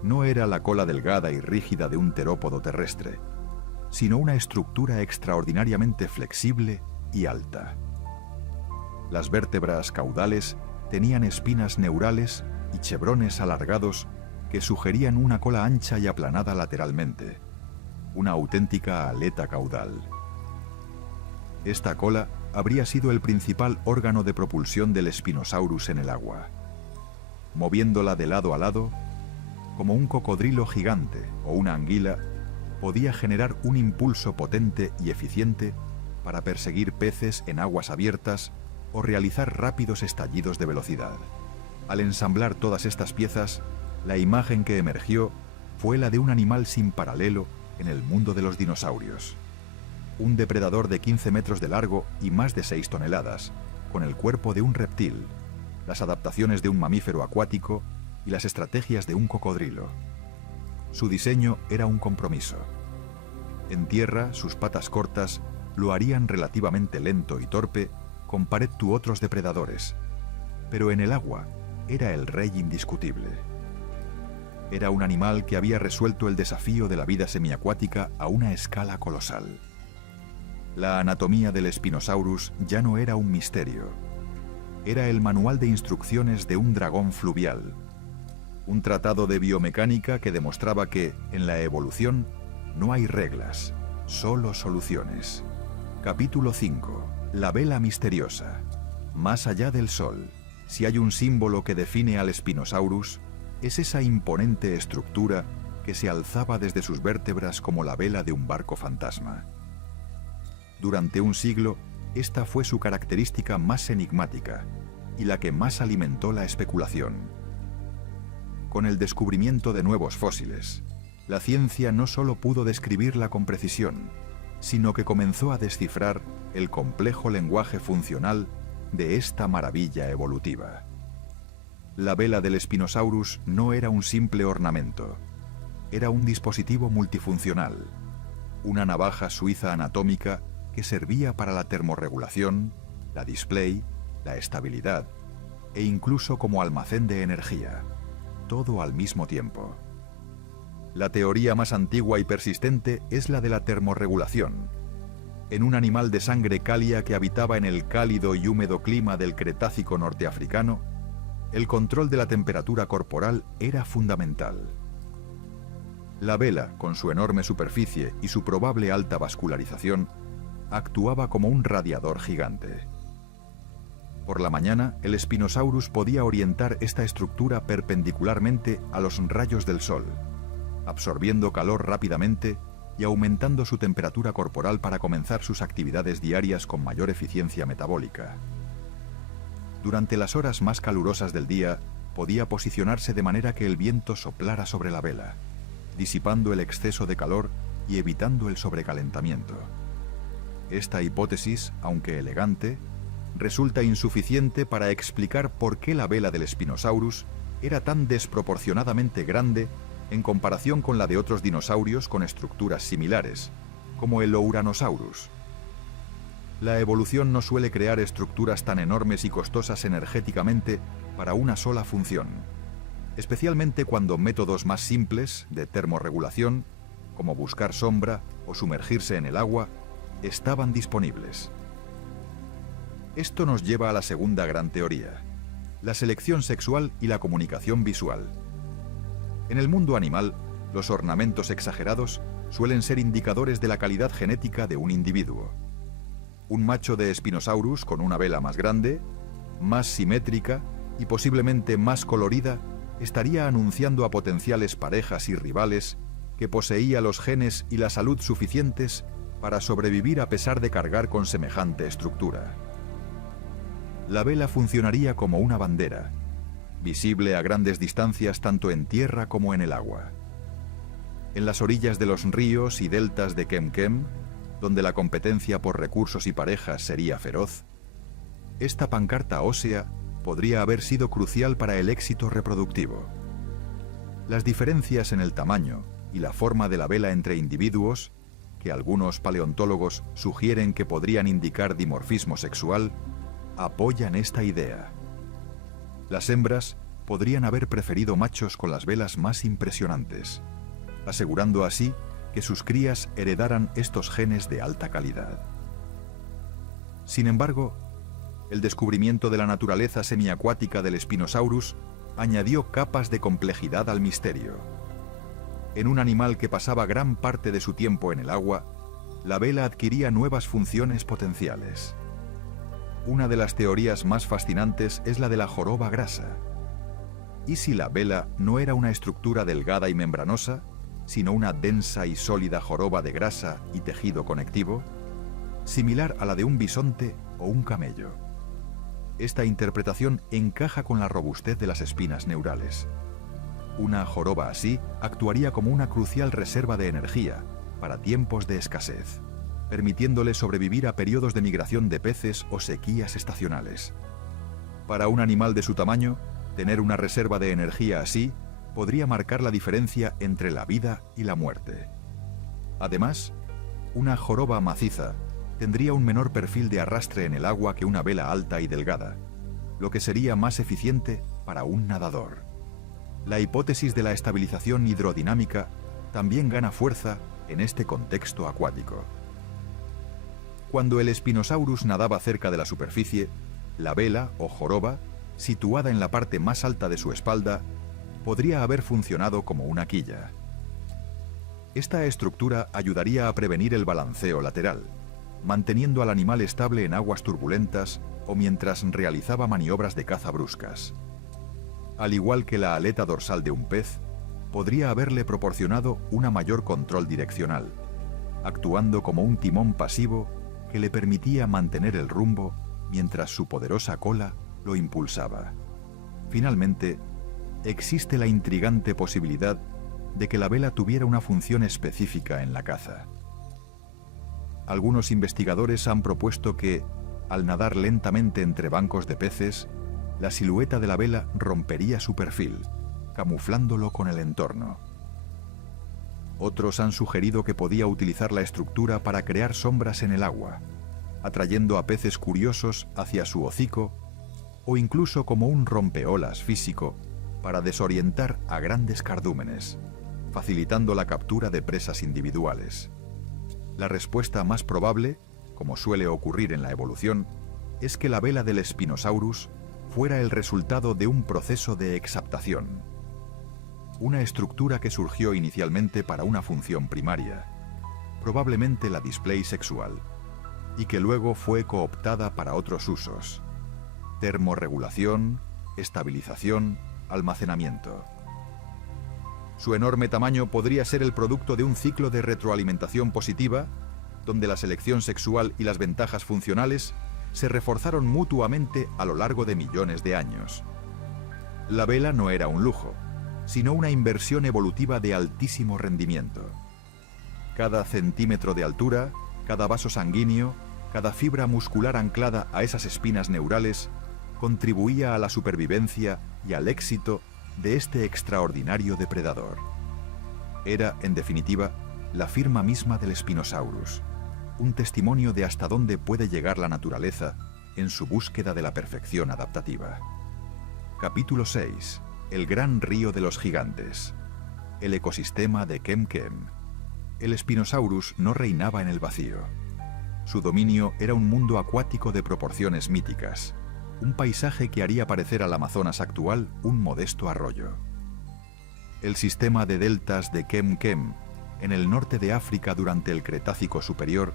No era la cola delgada y rígida de un terópodo terrestre, sino una estructura extraordinariamente flexible y alta. Las vértebras caudales tenían espinas neurales y chevrones alargados que sugerían una cola ancha y aplanada lateralmente, una auténtica aleta caudal. Esta cola habría sido el principal órgano de propulsión del Spinosaurus en el agua, moviéndola de lado a lado, como un cocodrilo gigante o una anguila podía generar un impulso potente y eficiente para perseguir peces en aguas abiertas o realizar rápidos estallidos de velocidad. Al ensamblar todas estas piezas, la imagen que emergió fue la de un animal sin paralelo en el mundo de los dinosaurios. Un depredador de 15 metros de largo y más de 6 toneladas, con el cuerpo de un reptil, las adaptaciones de un mamífero acuático y las estrategias de un cocodrilo. Su diseño era un compromiso. En tierra, sus patas cortas lo harían relativamente lento y torpe, comparado a otros depredadores, pero en el agua era el rey indiscutible. Era un animal que había resuelto el desafío de la vida semiacuática a una escala colosal. La anatomía del Spinosaurus ya no era un misterio. Era el manual de instrucciones de un dragón fluvial, un tratado de biomecánica que demostraba que, en la evolución, no hay reglas, solo soluciones. Capítulo 5. La vela misteriosa. Más allá del Sol, si hay un símbolo que define al Spinosaurus, es esa imponente estructura que se alzaba desde sus vértebras como la vela de un barco fantasma. Durante un siglo, esta fue su característica más enigmática y la que más alimentó la especulación. Con el descubrimiento de nuevos fósiles, la ciencia no solo pudo describirla con precisión, sino que comenzó a descifrar el complejo lenguaje funcional de esta maravilla evolutiva. La vela del Spinosaurus no era un simple ornamento, era un dispositivo multifuncional, una navaja suiza anatómica que servía para la termorregulación, la display, la estabilidad e incluso como almacén de energía, todo al mismo tiempo. La teoría más antigua y persistente es la de la termorregulación. En un animal de sangre cália que habitaba en el cálido y húmedo clima del Cretácico norteafricano, el control de la temperatura corporal era fundamental. La vela, con su enorme superficie y su probable alta vascularización, actuaba como un radiador gigante. Por la mañana, el Spinosaurus podía orientar esta estructura perpendicularmente a los rayos del sol, absorbiendo calor rápidamente y aumentando su temperatura corporal para comenzar sus actividades diarias con mayor eficiencia metabólica. Durante las horas más calurosas del día, podía posicionarse de manera que el viento soplara sobre la vela, disipando el exceso de calor y evitando el sobrecalentamiento. Esta hipótesis, aunque elegante, resulta insuficiente para explicar por qué la vela del Spinosaurus era tan desproporcionadamente grande en comparación con la de otros dinosaurios con estructuras similares, como el Ouranosaurus. La evolución no suele crear estructuras tan enormes y costosas energéticamente para una sola función, especialmente cuando métodos más simples de termorregulación, como buscar sombra o sumergirse en el agua, estaban disponibles. Esto nos lleva a la segunda gran teoría, la selección sexual y la comunicación visual. En el mundo animal, los ornamentos exagerados suelen ser indicadores de la calidad genética de un individuo. Un macho de Spinosaurus con una vela más grande, más simétrica y posiblemente más colorida estaría anunciando a potenciales parejas y rivales que poseía los genes y la salud suficientes para sobrevivir a pesar de cargar con semejante estructura. La vela funcionaría como una bandera, visible a grandes distancias tanto en tierra como en el agua. En las orillas de los ríos y deltas de Kemkem, donde la competencia por recursos y parejas sería feroz, esta pancarta ósea podría haber sido crucial para el éxito reproductivo. Las diferencias en el tamaño y la forma de la vela entre individuos, que algunos paleontólogos sugieren que podrían indicar dimorfismo sexual, apoyan esta idea. Las hembras podrían haber preferido machos con las velas más impresionantes, asegurando así que sus crías heredaran estos genes de alta calidad. Sin embargo, el descubrimiento de la naturaleza semiacuática del Spinosaurus añadió capas de complejidad al misterio. En un animal que pasaba gran parte de su tiempo en el agua, la vela adquiría nuevas funciones potenciales. Una de las teorías más fascinantes es la de la joroba grasa. ¿Y si la vela no era una estructura delgada y membranosa, sino una densa y sólida joroba de grasa y tejido conectivo, similar a la de un bisonte o un camello? Esta interpretación encaja con la robustez de las espinas neurales. Una joroba así actuaría como una crucial reserva de energía para tiempos de escasez, permitiéndole sobrevivir a periodos de migración de peces o sequías estacionales. Para un animal de su tamaño, tener una reserva de energía así podría marcar la diferencia entre la vida y la muerte. Además, una joroba maciza tendría un menor perfil de arrastre en el agua que una vela alta y delgada, lo que sería más eficiente para un nadador. La hipótesis de la estabilización hidrodinámica también gana fuerza en este contexto acuático. Cuando el Spinosaurus nadaba cerca de la superficie, la vela o joroba, situada en la parte más alta de su espalda, podría haber funcionado como una quilla. Esta estructura ayudaría a prevenir el balanceo lateral, manteniendo al animal estable en aguas turbulentas o mientras realizaba maniobras de caza bruscas. Al igual que la aleta dorsal de un pez, podría haberle proporcionado una mayor control direccional, actuando como un timón pasivo que le permitía mantener el rumbo mientras su poderosa cola lo impulsaba. Finalmente, existe la intrigante posibilidad de que la vela tuviera una función específica en la caza. Algunos investigadores han propuesto que, al nadar lentamente entre bancos de peces, la silueta de la vela rompería su perfil, camuflándolo con el entorno. Otros han sugerido que podía utilizar la estructura para crear sombras en el agua, atrayendo a peces curiosos hacia su hocico, o incluso como un rompeolas físico para desorientar a grandes cardúmenes, facilitando la captura de presas individuales. La respuesta más probable, como suele ocurrir en la evolución, es que la vela del Spinosaurus fuera el resultado de un proceso de exaptación, una estructura que surgió inicialmente para una función primaria, probablemente la display sexual, y que luego fue cooptada para otros usos: termorregulación, estabilización, almacenamiento. Su enorme tamaño podría ser el producto de un ciclo de retroalimentación positiva, donde la selección sexual y las ventajas funcionales se reforzaron mutuamente a lo largo de millones de años. La vela no era un lujo, sino una inversión evolutiva de altísimo rendimiento. Cada centímetro de altura, cada vaso sanguíneo, cada fibra muscular anclada a esas espinas neurales contribuía a la supervivencia y al éxito de este extraordinario depredador. Era, en definitiva, la firma misma del Spinosaurus, un testimonio de hasta dónde puede llegar la naturaleza en su búsqueda de la perfección adaptativa. Capítulo 6. El gran río de los gigantes. El ecosistema de Kemkem. El Spinosaurus no reinaba en el vacío. Su dominio era un mundo acuático de proporciones míticas, un paisaje que haría parecer al Amazonas actual un modesto arroyo. El sistema de deltas de Kemkem, en el norte de África durante el Cretácico superior,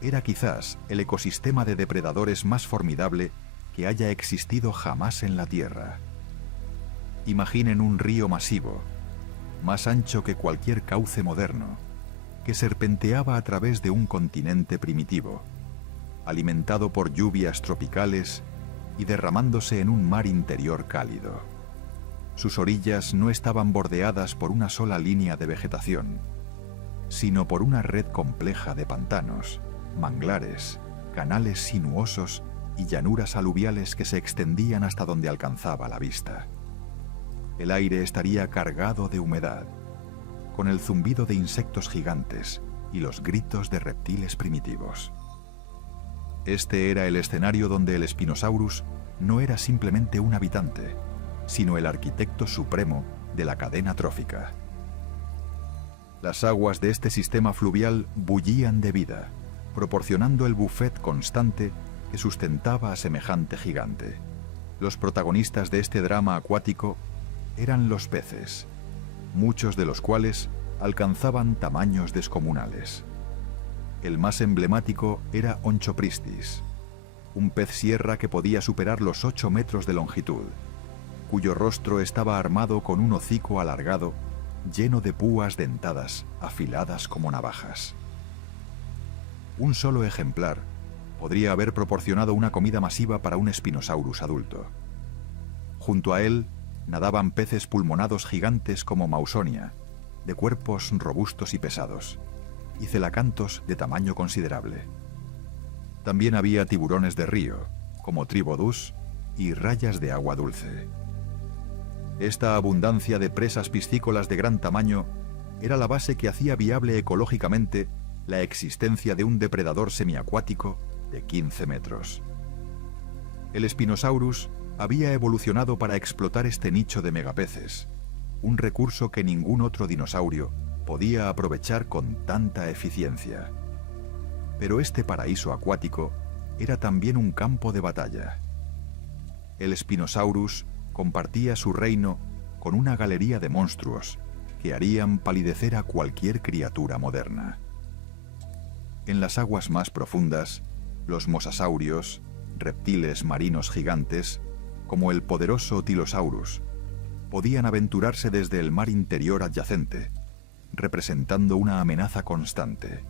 era quizás el ecosistema de depredadores más formidable que haya existido jamás en la Tierra. Imaginen un río masivo, más ancho que cualquier cauce moderno, que serpenteaba a través de un continente primitivo, alimentado por lluvias tropicales y derramándose en un mar interior cálido. Sus orillas no estaban bordeadas por una sola línea de vegetación, sino por una red compleja de pantanos, manglares, canales sinuosos y llanuras aluviales que se extendían hasta donde alcanzaba la vista. El aire estaría cargado de humedad, con el zumbido de insectos gigantes y los gritos de reptiles primitivos. Este era el escenario donde el Spinosaurus no era simplemente un habitante, sino el arquitecto supremo de la cadena trófica. Las aguas de este sistema fluvial bullían de vida, proporcionando el buffet constante que sustentaba a semejante gigante. Los protagonistas de este drama acuático eran los peces, muchos de los cuales alcanzaban tamaños descomunales. El más emblemático era Onchopristis, un pez sierra que podía superar los 8 metros de longitud, cuyo rostro estaba armado con un hocico alargado, lleno de púas dentadas, afiladas como navajas. Un solo ejemplar podría haber proporcionado una comida masiva para un Spinosaurus adulto. Junto a él nadaban peces pulmonados gigantes como Mausonia, de cuerpos robustos y pesados, y celacantos de tamaño considerable. También había tiburones de río, como Tribodus, y rayas de agua dulce. Esta abundancia de presas piscícolas de gran tamaño era la base que hacía viable ecológicamente la existencia de un depredador semiacuático de 15 metros. El Spinosaurus había evolucionado para explotar este nicho de megapeces, un recurso que ningún otro dinosaurio podía aprovechar con tanta eficiencia. Pero este paraíso acuático era también un campo de batalla. El Spinosaurus compartía su reino con una galería de monstruos que harían palidecer a cualquier criatura moderna. En las aguas más profundas, los mosasaurios, reptiles marinos gigantes, como el poderoso Tylosaurus, podían aventurarse desde el mar interior adyacente, representando una amenaza constante.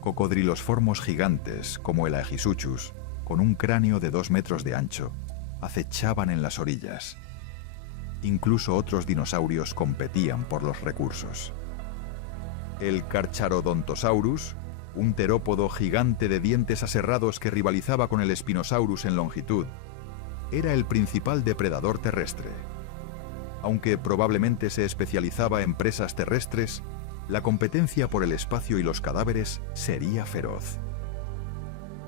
Cocodrilosformos gigantes, como el Aegisuchus, con un cráneo de 2 metros de ancho, acechaban en las orillas. Incluso otros dinosaurios competían por los recursos. El Carcharodontosaurus, un terópodo gigante de dientes aserrados que rivalizaba con el Spinosaurus en longitud, era el principal depredador terrestre. Aunque probablemente se especializaba en presas terrestres, la competencia por el espacio y los cadáveres sería feroz.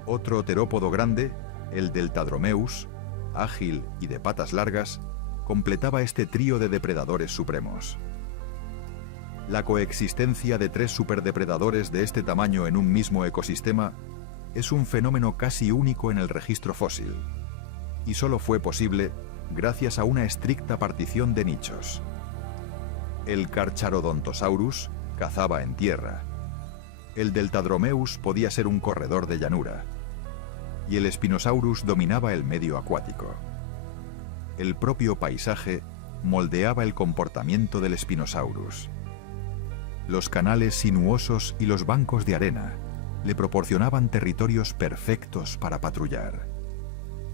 Otro terópodo grande, el Deltadromeus, ágil y de patas largas, completaba este trío de depredadores supremos. La coexistencia de 3 superdepredadores de este tamaño en un mismo ecosistema es un fenómeno casi único en el registro fósil, y solo fue posible gracias a una estricta partición de nichos. El Carcharodontosaurus cazaba en tierra, el Deltadromeus podía ser un corredor de llanura, y el Spinosaurus dominaba el medio acuático. El propio paisaje moldeaba el comportamiento del Spinosaurus. Los canales sinuosos y los bancos de arena le proporcionaban territorios perfectos para patrullar.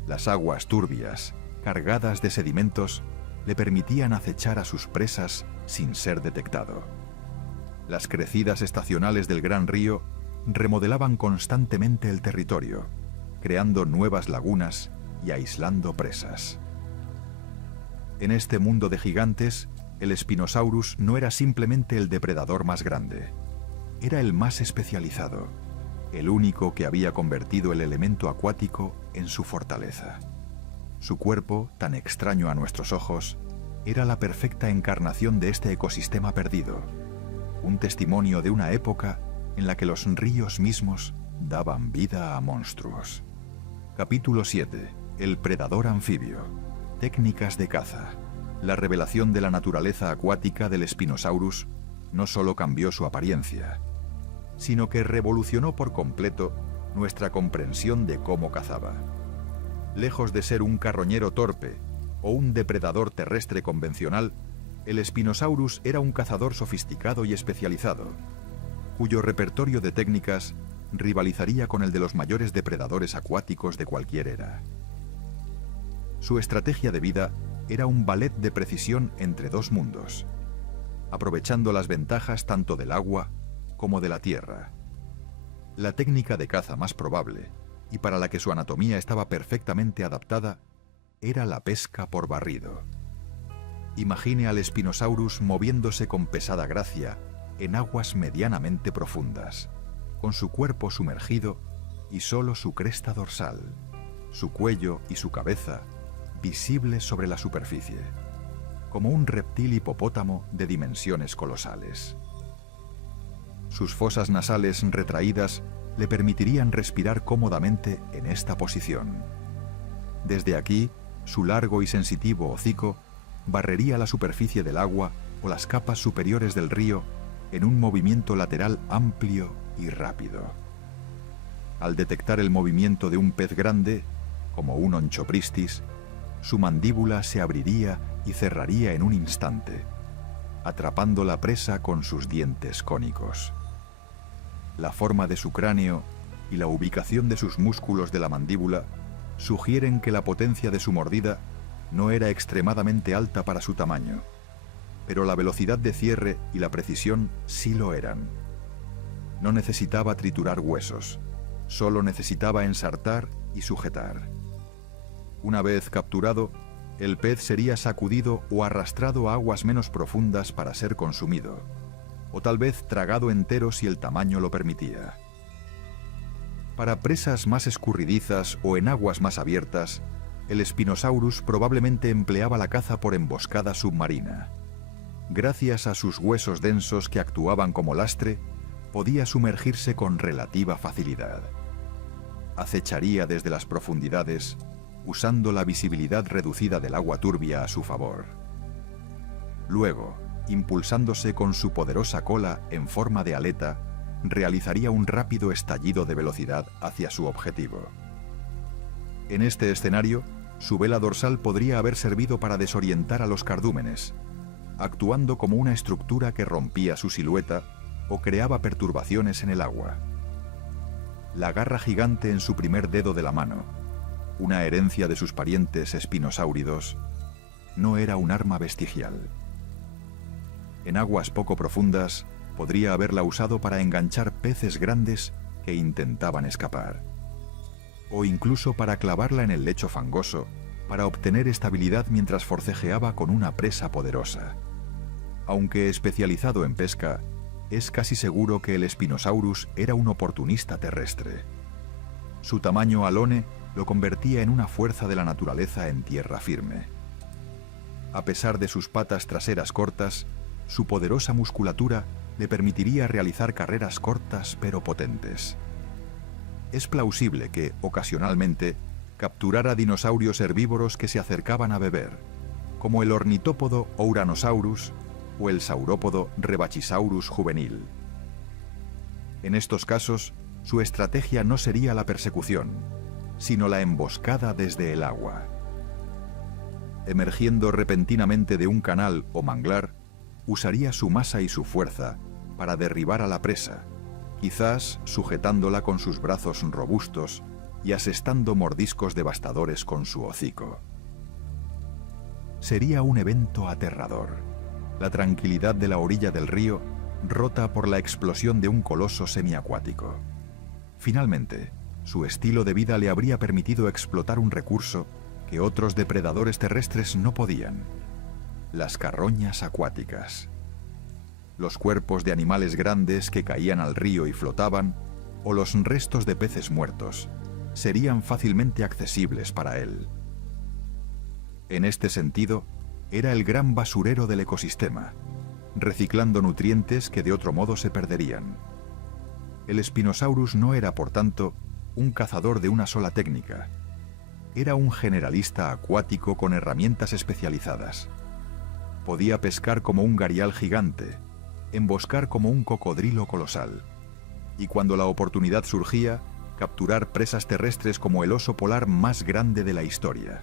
Las aguas turbias, cargadas de sedimentos, le permitían acechar a sus presas sin ser detectado. Las crecidas estacionales del gran río remodelaban constantemente el territorio, creando nuevas lagunas y aislando presas. En este mundo de gigantes, el Spinosaurus no era simplemente el depredador más grande, era el más especializado, el único que había convertido el elemento acuático en su fortaleza. Su cuerpo, tan extraño a nuestros ojos, era la perfecta encarnación de este ecosistema perdido, un testimonio de una época en la que los ríos mismos daban vida a monstruos. Capítulo 7. El predador anfibio. Técnicas de caza. La revelación de la naturaleza acuática del Spinosaurus no solo cambió su apariencia, sino que revolucionó por completo nuestra comprensión de cómo cazaba. Lejos de ser un carroñero torpe o un depredador terrestre convencional, el Spinosaurus era un cazador sofisticado y especializado, cuyo repertorio de técnicas rivalizaría con el de los mayores depredadores acuáticos de cualquier era. Su estrategia de vida era un ballet de precisión entre dos mundos, aprovechando las ventajas tanto del agua como de la tierra. La técnica de caza más probable, y para la que su anatomía estaba perfectamente adaptada, era la pesca por barrido. Imagine al Spinosaurus moviéndose con pesada gracia en aguas medianamente profundas, con su cuerpo sumergido y solo su cresta dorsal, su cuello y su cabeza visibles sobre la superficie, como un reptil hipopótamo de dimensiones colosales. Sus fosas nasales retraídas le permitirían respirar cómodamente en esta posición. Desde aquí, su largo y sensitivo hocico barrería la superficie del agua o las capas superiores del río en un movimiento lateral amplio y rápido. Al detectar el movimiento de un pez grande, como un Onchopristis, su mandíbula se abriría y cerraría en un instante, atrapando la presa con sus dientes cónicos. La forma de su cráneo y la ubicación de sus músculos de la mandíbula sugieren que la potencia de su mordida no era extremadamente alta para su tamaño, pero la velocidad de cierre y la precisión sí lo eran. No necesitaba triturar huesos, solo necesitaba ensartar y sujetar. Una vez capturado, el pez sería sacudido o arrastrado a aguas menos profundas para ser consumido, o tal vez tragado entero si el tamaño lo permitía. Para presas más escurridizas o en aguas más abiertas, el Spinosaurus probablemente empleaba la caza por emboscada submarina. Gracias a sus huesos densos que actuaban como lastre, podía sumergirse con relativa facilidad. Acecharía desde las profundidades, usando la visibilidad reducida del agua turbia a su favor. Luego, impulsándose con su poderosa cola en forma de aleta, realizaría un rápido estallido de velocidad hacia su objetivo. En este escenario, su vela dorsal podría haber servido para desorientar a los cardúmenes, actuando como una estructura que rompía su silueta o creaba perturbaciones en el agua. La garra gigante en su primer dedo de la mano, una herencia de sus parientes espinosáuridos, no era un arma vestigial. En aguas poco profundas, podría haberla usado para enganchar peces grandes que intentaban escapar, o incluso para clavarla en el lecho fangoso para obtener estabilidad mientras forcejeaba con una presa poderosa. Aunque especializado en pesca, es casi seguro que el Spinosaurus era un oportunista terrestre. Su tamaño alone lo convertía en una fuerza de la naturaleza en tierra firme. A pesar de sus patas traseras cortas, su poderosa musculatura le permitiría realizar carreras cortas pero potentes. Es plausible que, ocasionalmente, capturara dinosaurios herbívoros que se acercaban a beber, como el ornitópodo Ouranosaurus o el saurópodo Rebachisaurus juvenil. En estos casos, su estrategia no sería la persecución, sino la emboscada desde el agua. Emergiendo repentinamente de un canal o manglar, usaría su masa y su fuerza para derribar a la presa, quizás sujetándola con sus brazos robustos y asestando mordiscos devastadores con su hocico. Sería un evento aterrador, la tranquilidad de la orilla del río rota por la explosión de un coloso semiacuático. Finalmente, su estilo de vida le habría permitido explotar un recurso que otros depredadores terrestres no podían: las carroñas acuáticas. Los cuerpos de animales grandes que caían al río y flotaban, o los restos de peces muertos, serían fácilmente accesibles para él. En este sentido, era el gran basurero del ecosistema, reciclando nutrientes que de otro modo se perderían. El Spinosaurus no era, por tanto, un cazador de una sola técnica. Era un generalista acuático con herramientas especializadas. Podía pescar como un gharial gigante, emboscar como un cocodrilo colosal, y cuando la oportunidad surgía, capturar presas terrestres como el oso polar más grande de la historia.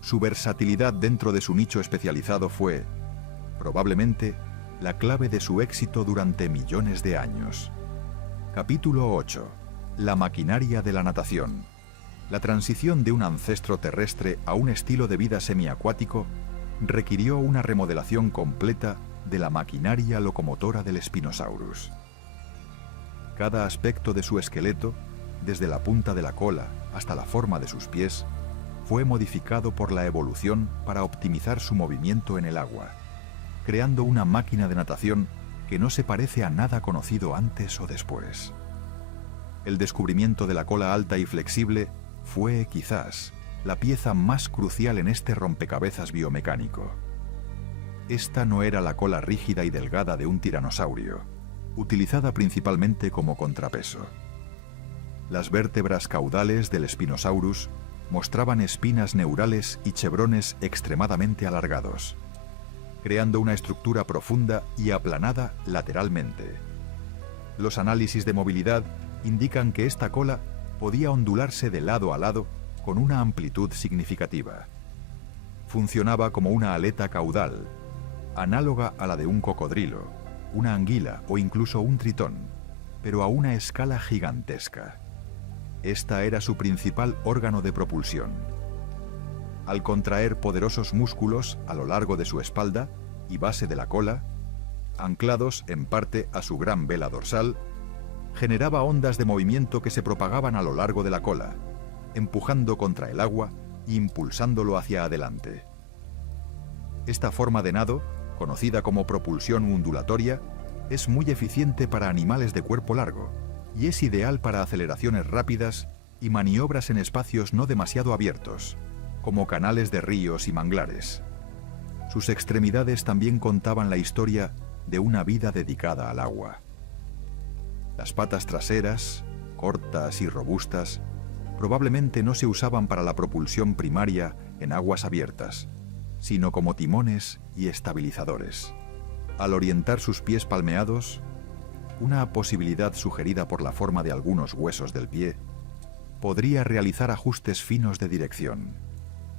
Su versatilidad dentro de su nicho especializado fue, probablemente, la clave de su éxito durante millones de años. Capítulo 8. La maquinaria de la natación. La transición de un ancestro terrestre a un estilo de vida semiacuático requirió una remodelación completa de la maquinaria locomotora del Spinosaurus. Cada aspecto de su esqueleto, desde la punta de la cola hasta la forma de sus pies, fue modificado por la evolución para optimizar su movimiento en el agua, creando una máquina de natación que no se parece a nada conocido antes o después. El descubrimiento de la cola alta y flexible fue, quizás, la pieza más crucial en este rompecabezas biomecánico. Esta no era la cola rígida y delgada de un tiranosaurio, utilizada principalmente como contrapeso. Las vértebras caudales del Spinosaurus mostraban espinas neurales y chevrones extremadamente alargados, creando una estructura profunda y aplanada lateralmente. Los análisis de movilidad indican que esta cola podía ondularse de lado a lado con una amplitud significativa. Funcionaba como una aleta caudal, análoga a la de un cocodrilo, una anguila o incluso un tritón, pero a una escala gigantesca. Esta era su principal órgano de propulsión. Al contraer poderosos músculos a lo largo de su espalda y base de la cola, anclados en parte a su gran vela dorsal, generaba ondas de movimiento que se propagaban a lo largo de la cola, empujando contra el agua e impulsándolo hacia adelante. Esta forma de nado, conocida como propulsión ondulatoria, es muy eficiente para animales de cuerpo largo y es ideal para aceleraciones rápidas y maniobras en espacios no demasiado abiertos, como canales de ríos y manglares. Sus extremidades también contaban la historia de una vida dedicada al agua. Las patas traseras, cortas y robustas, probablemente no se usaban para la propulsión primaria en aguas abiertas, sino como timones y estabilizadores. Al orientar sus pies palmeados, una posibilidad sugerida por la forma de algunos huesos del pie, podría realizar ajustes finos de dirección.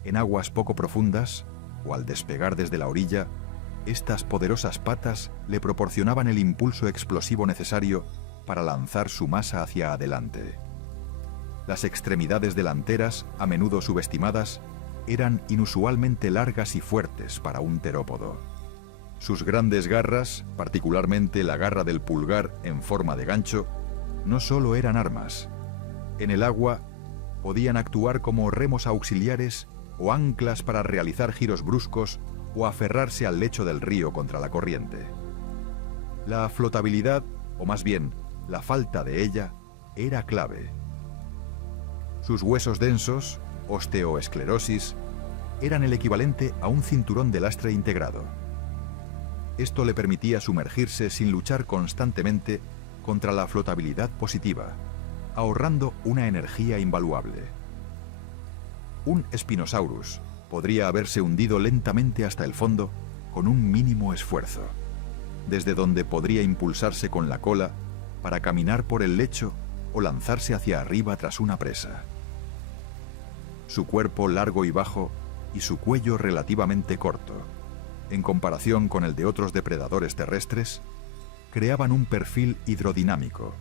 En aguas poco profundas, o al despegar desde la orilla, estas poderosas patas le proporcionaban el impulso explosivo necesario para lanzar su masa hacia adelante. Las extremidades delanteras, a menudo subestimadas, eran inusualmente largas y fuertes para un terópodo. Sus grandes garras, particularmente la garra del pulgar en forma de gancho, no solo eran armas. En el agua podían actuar como remos auxiliares o anclas para realizar giros bruscos o aferrarse al lecho del río contra la corriente. La flotabilidad, o más bien, la falta de ella, era clave. Sus huesos densos, osteoesclerosis, eran el equivalente a un cinturón de lastre integrado. Esto le permitía sumergirse sin luchar constantemente contra la flotabilidad positiva, ahorrando una energía invaluable. Un Spinosaurus podría haberse hundido lentamente hasta el fondo con un mínimo esfuerzo, desde donde podría impulsarse con la cola para caminar por el lecho o lanzarse hacia arriba tras una presa. Su cuerpo largo y bajo y su cuello relativamente corto, en comparación con el de otros depredadores terrestres, creaban un perfil hidrodinámico,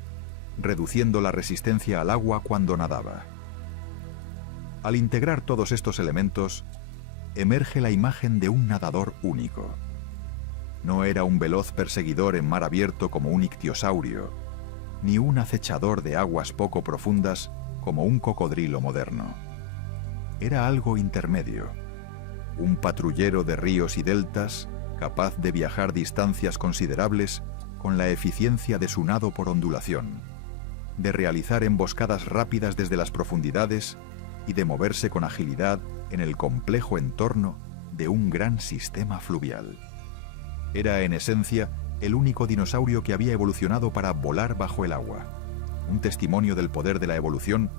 reduciendo la resistencia al agua cuando nadaba. Al integrar todos estos elementos, emerge la imagen de un nadador único. No era un veloz perseguidor en mar abierto como un ictiosaurio, ni un acechador de aguas poco profundas como un cocodrilo moderno. Era algo intermedio, un patrullero de ríos y deltas capaz de viajar distancias considerables con la eficiencia de su nado por ondulación, de realizar emboscadas rápidas desde las profundidades y de moverse con agilidad en el complejo entorno de un gran sistema fluvial. Era, en esencia, el único dinosaurio que había evolucionado para volar bajo el agua, un testimonio del poder de la evolución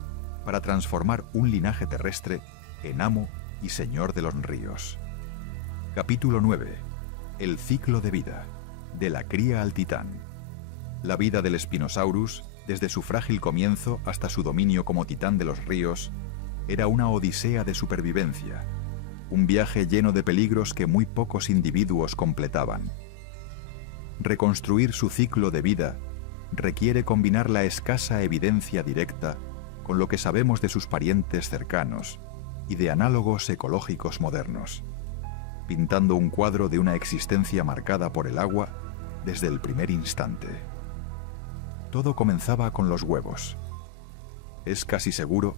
para transformar un linaje terrestre en amo y señor de los ríos. Capítulo 9. El ciclo de vida, de la cría al titán. La vida del Spinosaurus, desde su frágil comienzo hasta su dominio como titán de los ríos, era una odisea de supervivencia, un viaje lleno de peligros que muy pocos individuos completaban. Reconstruir su ciclo de vida requiere combinar la escasa evidencia directa con lo que sabemos de sus parientes cercanos y de análogos ecológicos modernos, pintando un cuadro de una existencia marcada por el agua desde el primer instante. Todo comenzaba con los huevos. Es casi seguro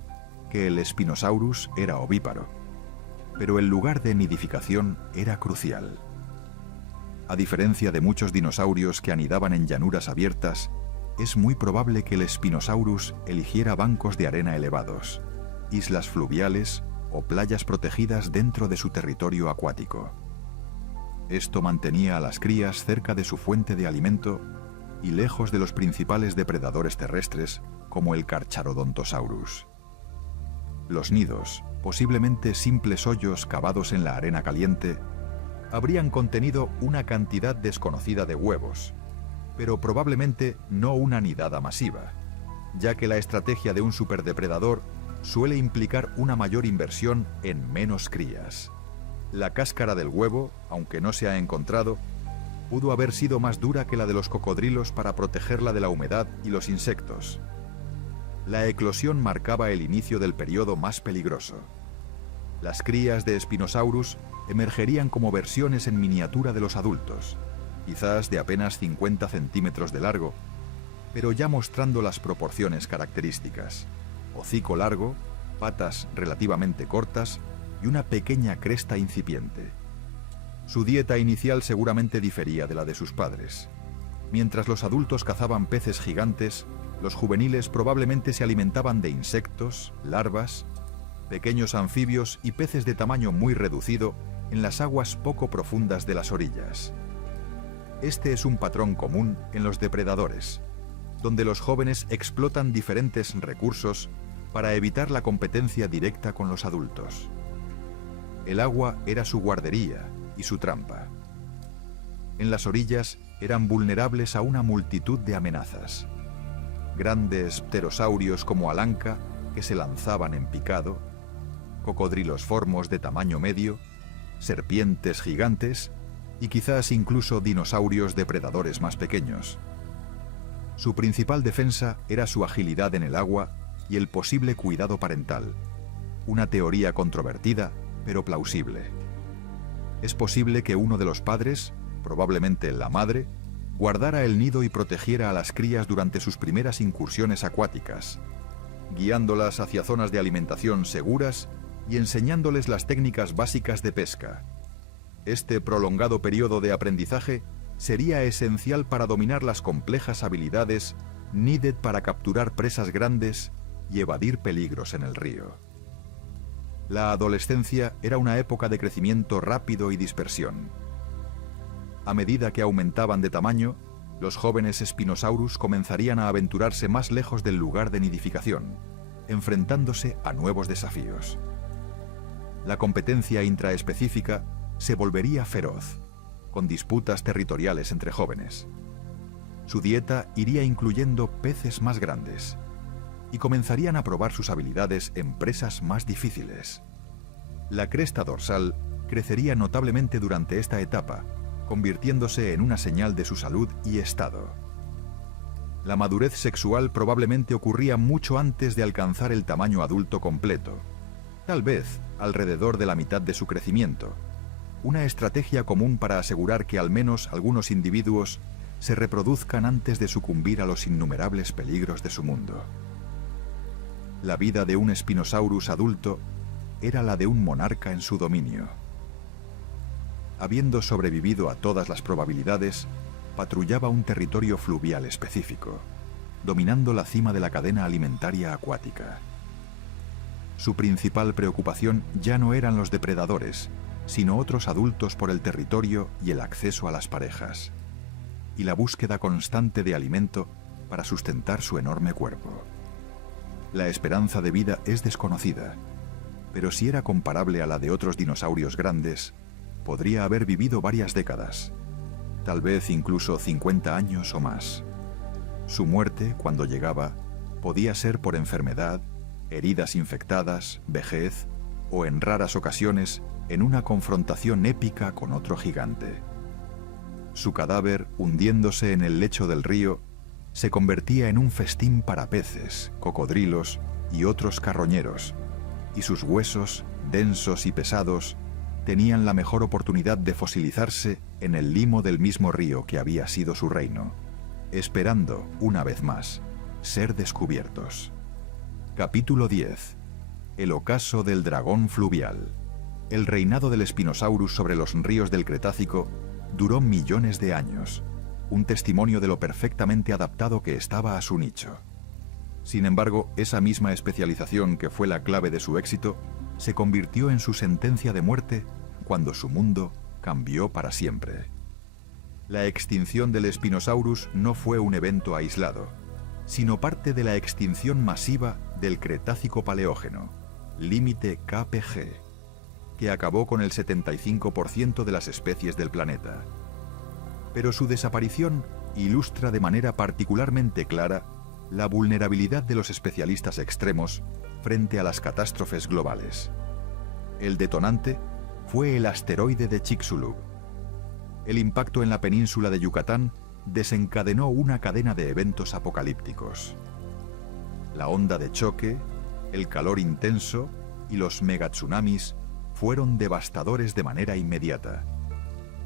que el Spinosaurus era ovíparo, pero el lugar de nidificación era crucial. A diferencia de muchos dinosaurios que anidaban en llanuras abiertas, es muy probable que el Spinosaurus eligiera bancos de arena elevados, islas fluviales o playas protegidas dentro de su territorio acuático. Esto mantenía a las crías cerca de su fuente de alimento y lejos de los principales depredadores terrestres como el Carcharodontosaurus. Los nidos, posiblemente simples hoyos cavados en la arena caliente, habrían contenido una cantidad desconocida de huevos, pero probablemente no una nidada masiva, ya que la estrategia de un superdepredador suele implicar una mayor inversión en menos crías. La cáscara del huevo, aunque no se ha encontrado, pudo haber sido más dura que la de los cocodrilos para protegerla de la humedad y los insectos. La eclosión marcaba el inicio del periodo más peligroso. Las crías de Spinosaurus emergerían como versiones en miniatura de los adultos, quizás de apenas 50 centímetros de largo, pero ya mostrando las proporciones características: hocico largo, patas relativamente cortas y una pequeña cresta incipiente. Su dieta inicial seguramente difería de la de sus padres. Mientras los adultos cazaban peces gigantes, los juveniles probablemente se alimentaban de insectos, larvas, pequeños anfibios y peces de tamaño muy reducido en las aguas poco profundas de las orillas. Este es un patrón común en los depredadores, donde los jóvenes explotan diferentes recursos para evitar la competencia directa con los adultos. El agua era su guardería y su trampa. En las orillas eran vulnerables a una multitud de amenazas. Grandes pterosaurios como Alanca, que se lanzaban en picado, cocodrilos formos de tamaño medio, serpientes gigantes y quizás incluso dinosaurios depredadores más pequeños. Su principal defensa era su agilidad en el agua y el posible cuidado parental, una teoría controvertida pero plausible. Es posible que uno de los padres, probablemente la madre, guardara el nido y protegiera a las crías durante sus primeras incursiones acuáticas, guiándolas hacia zonas de alimentación seguras y enseñándoles las técnicas básicas de pesca. Este prolongado periodo de aprendizaje sería esencial para dominar las complejas habilidades needed para capturar presas grandes y evadir peligros en el río. La adolescencia era una época de crecimiento rápido y dispersión. A medida que aumentaban de tamaño, los jóvenes Spinosaurus comenzarían a aventurarse más lejos del lugar de nidificación, enfrentándose a nuevos desafíos. La competencia intraespecífica se volvería feroz, con disputas territoriales entre jóvenes. Su dieta iría incluyendo peces más grandes, y comenzarían a probar sus habilidades en presas más difíciles. La cresta dorsal crecería notablemente durante esta etapa, convirtiéndose en una señal de su salud y estado. La madurez sexual probablemente ocurría mucho antes de alcanzar el tamaño adulto completo, tal vez alrededor de la mitad de su crecimiento, una estrategia común para asegurar que al menos algunos individuos se reproduzcan antes de sucumbir a los innumerables peligros de su mundo. La vida de un Spinosaurus adulto era la de un monarca en su dominio. Habiendo sobrevivido a todas las probabilidades, patrullaba un territorio fluvial específico, dominando la cima de la cadena alimentaria acuática. Su principal preocupación ya no eran los depredadores, sino otros adultos por el territorio y el acceso a las parejas, y la búsqueda constante de alimento para sustentar su enorme cuerpo. La esperanza de vida es desconocida, pero si era comparable a la de otros dinosaurios grandes, podría haber vivido varias décadas, tal vez incluso 50 años o más. Su muerte, cuando llegaba, podía ser por enfermedad, heridas infectadas, vejez o, en raras ocasiones, en una confrontación épica con otro gigante. Su cadáver, hundiéndose en el lecho del río, se convertía en un festín para peces, cocodrilos y otros carroñeros, y sus huesos, densos y pesados, tenían la mejor oportunidad de fosilizarse en el limo del mismo río que había sido su reino, esperando, una vez más, ser descubiertos. Capítulo 10. El ocaso del dragón fluvial. El reinado del Spinosaurus sobre los ríos del Cretácico duró millones de años, un testimonio de lo perfectamente adaptado que estaba a su nicho. Sin embargo, esa misma especialización que fue la clave de su éxito se convirtió en su sentencia de muerte cuando su mundo cambió para siempre. La extinción del Spinosaurus no fue un evento aislado, sino parte de la extinción masiva del Cretácico-Paleógeno, límite KPG, que acabó con el 75% de las especies del planeta. Pero su desaparición ilustra de manera particularmente clara la vulnerabilidad de los especialistas extremos frente a las catástrofes globales. El detonante fue el asteroide de Chicxulub. El impacto en la península de Yucatán desencadenó una cadena de eventos apocalípticos. La onda de choque, el calor intenso y los megatsunamis fueron devastadores de manera inmediata,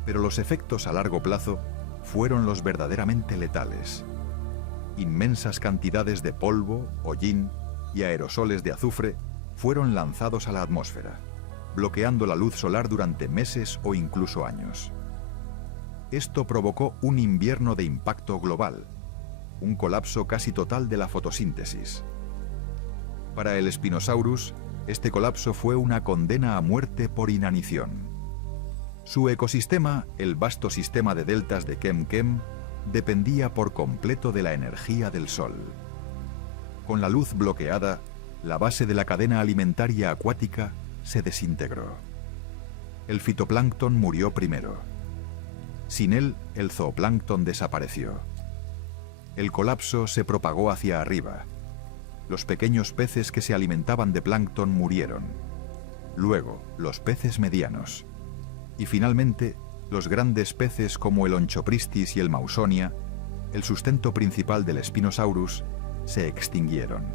pero los efectos a largo plazo fueron los verdaderamente letales. Inmensas cantidades de polvo, hollín y aerosoles de azufre fueron lanzados a la atmósfera, bloqueando la luz solar durante meses o incluso años. Esto provocó un invierno de impacto global, un colapso casi total de la fotosíntesis. Para el Spinosaurus, este colapso fue una condena a muerte por inanición. Su ecosistema, el vasto sistema de deltas de Kem-Kem, dependía por completo de la energía del Sol. Con la luz bloqueada, la base de la cadena alimentaria acuática se desintegró. El fitoplancton murió primero. Sin él, el zooplancton desapareció. El colapso se propagó hacia arriba. Los pequeños peces que se alimentaban de plancton murieron. Luego, los peces medianos. Y finalmente, los grandes peces como el Onchopristis y el Mausonia, el sustento principal del Spinosaurus, se extinguieron.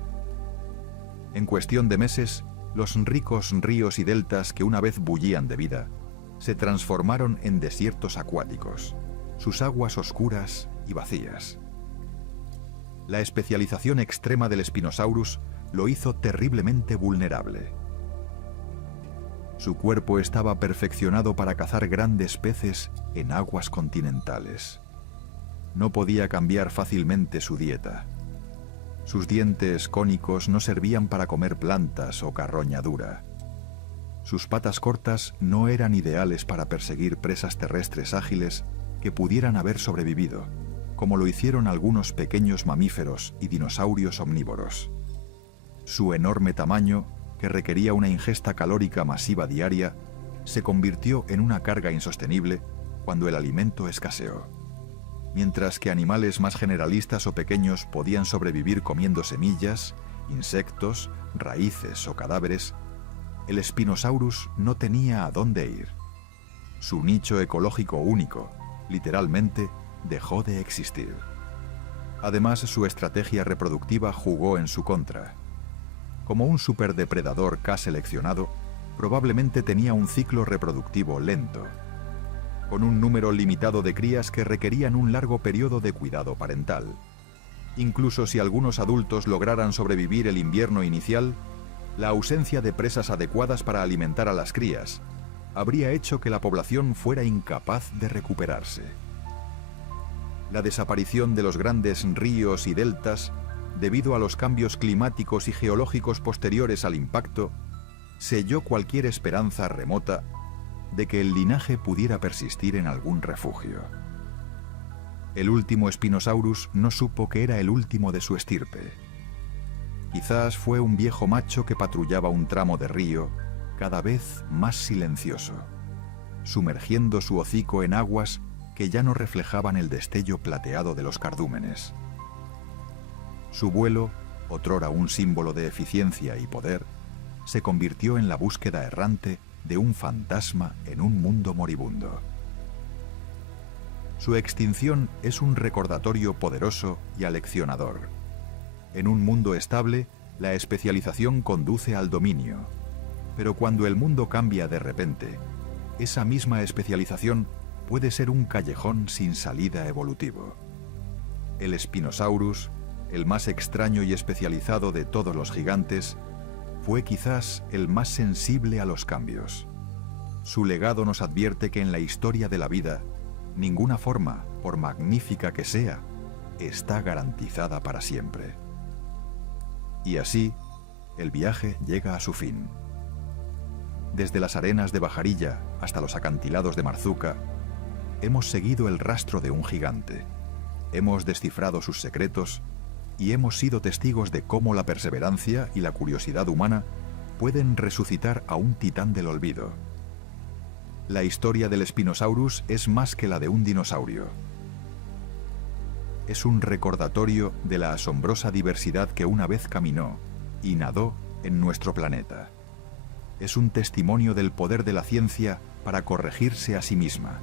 En cuestión de meses, los ricos ríos y deltas que una vez bullían de vida, se transformaron en desiertos acuáticos, sus aguas oscuras y vacías. La especialización extrema del Spinosaurus lo hizo terriblemente vulnerable. Su cuerpo estaba perfeccionado para cazar grandes peces en aguas continentales. No podía cambiar fácilmente su dieta. Sus dientes cónicos no servían para comer plantas o carroña dura. Sus patas cortas no eran ideales para perseguir presas terrestres ágiles que pudieran haber sobrevivido, como lo hicieron algunos pequeños mamíferos y dinosaurios omnívoros. Su enorme tamaño, que requería una ingesta calórica masiva diaria, se convirtió en una carga insostenible cuando el alimento escaseó. Mientras que animales más generalistas o pequeños podían sobrevivir comiendo semillas, insectos, raíces o cadáveres, el Spinosaurus no tenía a dónde ir. Su nicho ecológico único, literalmente, dejó de existir. Además, su estrategia reproductiva jugó en su contra. Como un superdepredador K seleccionado, probablemente tenía un ciclo reproductivo lento, con un número limitado de crías que requerían un largo periodo de cuidado parental. Incluso si algunos adultos lograran sobrevivir el invierno inicial, la ausencia de presas adecuadas para alimentar a las crías habría hecho que la población fuera incapaz de recuperarse. La desaparición de los grandes ríos y deltas, debido a los cambios climáticos y geológicos posteriores al impacto, selló cualquier esperanza remota de que el linaje pudiera persistir en algún refugio. El último Spinosaurus no supo que era el último de su estirpe. Quizás fue un viejo macho que patrullaba un tramo de río cada vez más silencioso, sumergiendo su hocico en aguas que ya no reflejaban el destello plateado de los cardúmenes. Su vuelo, otrora un símbolo de eficiencia y poder, se convirtió en la búsqueda errante de un fantasma en un mundo moribundo. Su extinción es un recordatorio poderoso y aleccionador. En un mundo estable, La especialización conduce al dominio, pero cuando el mundo cambia de repente, esa misma especialización puede ser un callejón sin salida evolutivo. El Spinosaurus, el más extraño y especializado de todos los gigantes, fue quizás el más sensible a los cambios. Su legado nos advierte que en la historia de la vida, ninguna forma, por magnífica que sea, está garantizada para siempre. Y así, el viaje llega a su fin. Desde las arenas de Bajarilla hasta los acantilados de Marzuca, hemos seguido el rastro de un gigante, hemos descifrado sus secretos y hemos sido testigos de cómo la perseverancia y la curiosidad humana pueden resucitar a un titán del olvido. La historia del Spinosaurus es más que la de un dinosaurio. Es un recordatorio de la asombrosa diversidad que una vez caminó y nadó en nuestro planeta. Es un testimonio del poder de la ciencia para corregirse a sí misma,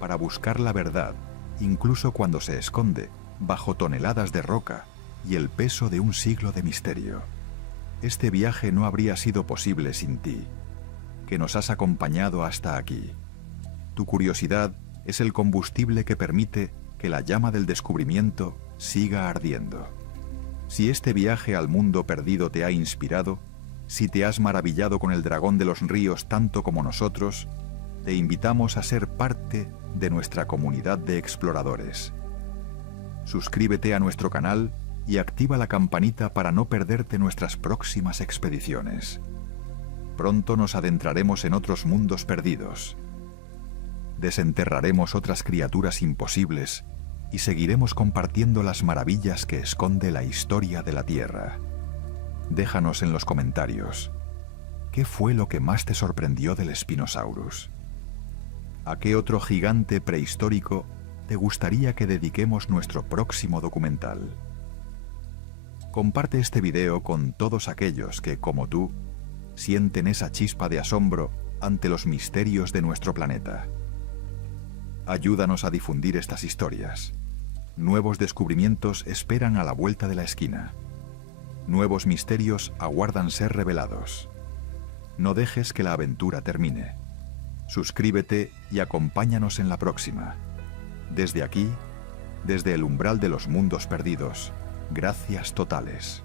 para buscar la verdad, incluso cuando se esconde bajo toneladas de roca y el peso de un siglo de misterio. Este viaje no habría sido posible sin ti, que nos has acompañado hasta aquí. Tu curiosidad es el combustible que permite que la llama del descubrimiento siga ardiendo. Si este viaje al mundo perdido te ha inspirado, si te has maravillado con el dragón de los ríos tanto como nosotros, te invitamos a ser parte de nuestra comunidad de exploradores. Suscríbete a nuestro canal y activa la campanita para no perderte nuestras próximas expediciones. Pronto nos adentraremos en otros mundos perdidos. Desenterraremos otras criaturas imposibles y seguiremos compartiendo las maravillas que esconde la historia de la Tierra. Déjanos en los comentarios, ¿qué fue lo que más te sorprendió del Spinosaurus? ¿A qué otro gigante prehistórico te gustaría que dediquemos nuestro próximo documental? Comparte este video con todos aquellos que, como tú, sienten esa chispa de asombro ante los misterios de nuestro planeta. Ayúdanos a difundir estas historias. Nuevos descubrimientos esperan a la vuelta de la esquina. Nuevos misterios aguardan ser revelados. No dejes que la aventura termine. Suscríbete y acompáñanos en la próxima. Desde aquí, desde el umbral de los mundos perdidos, gracias totales.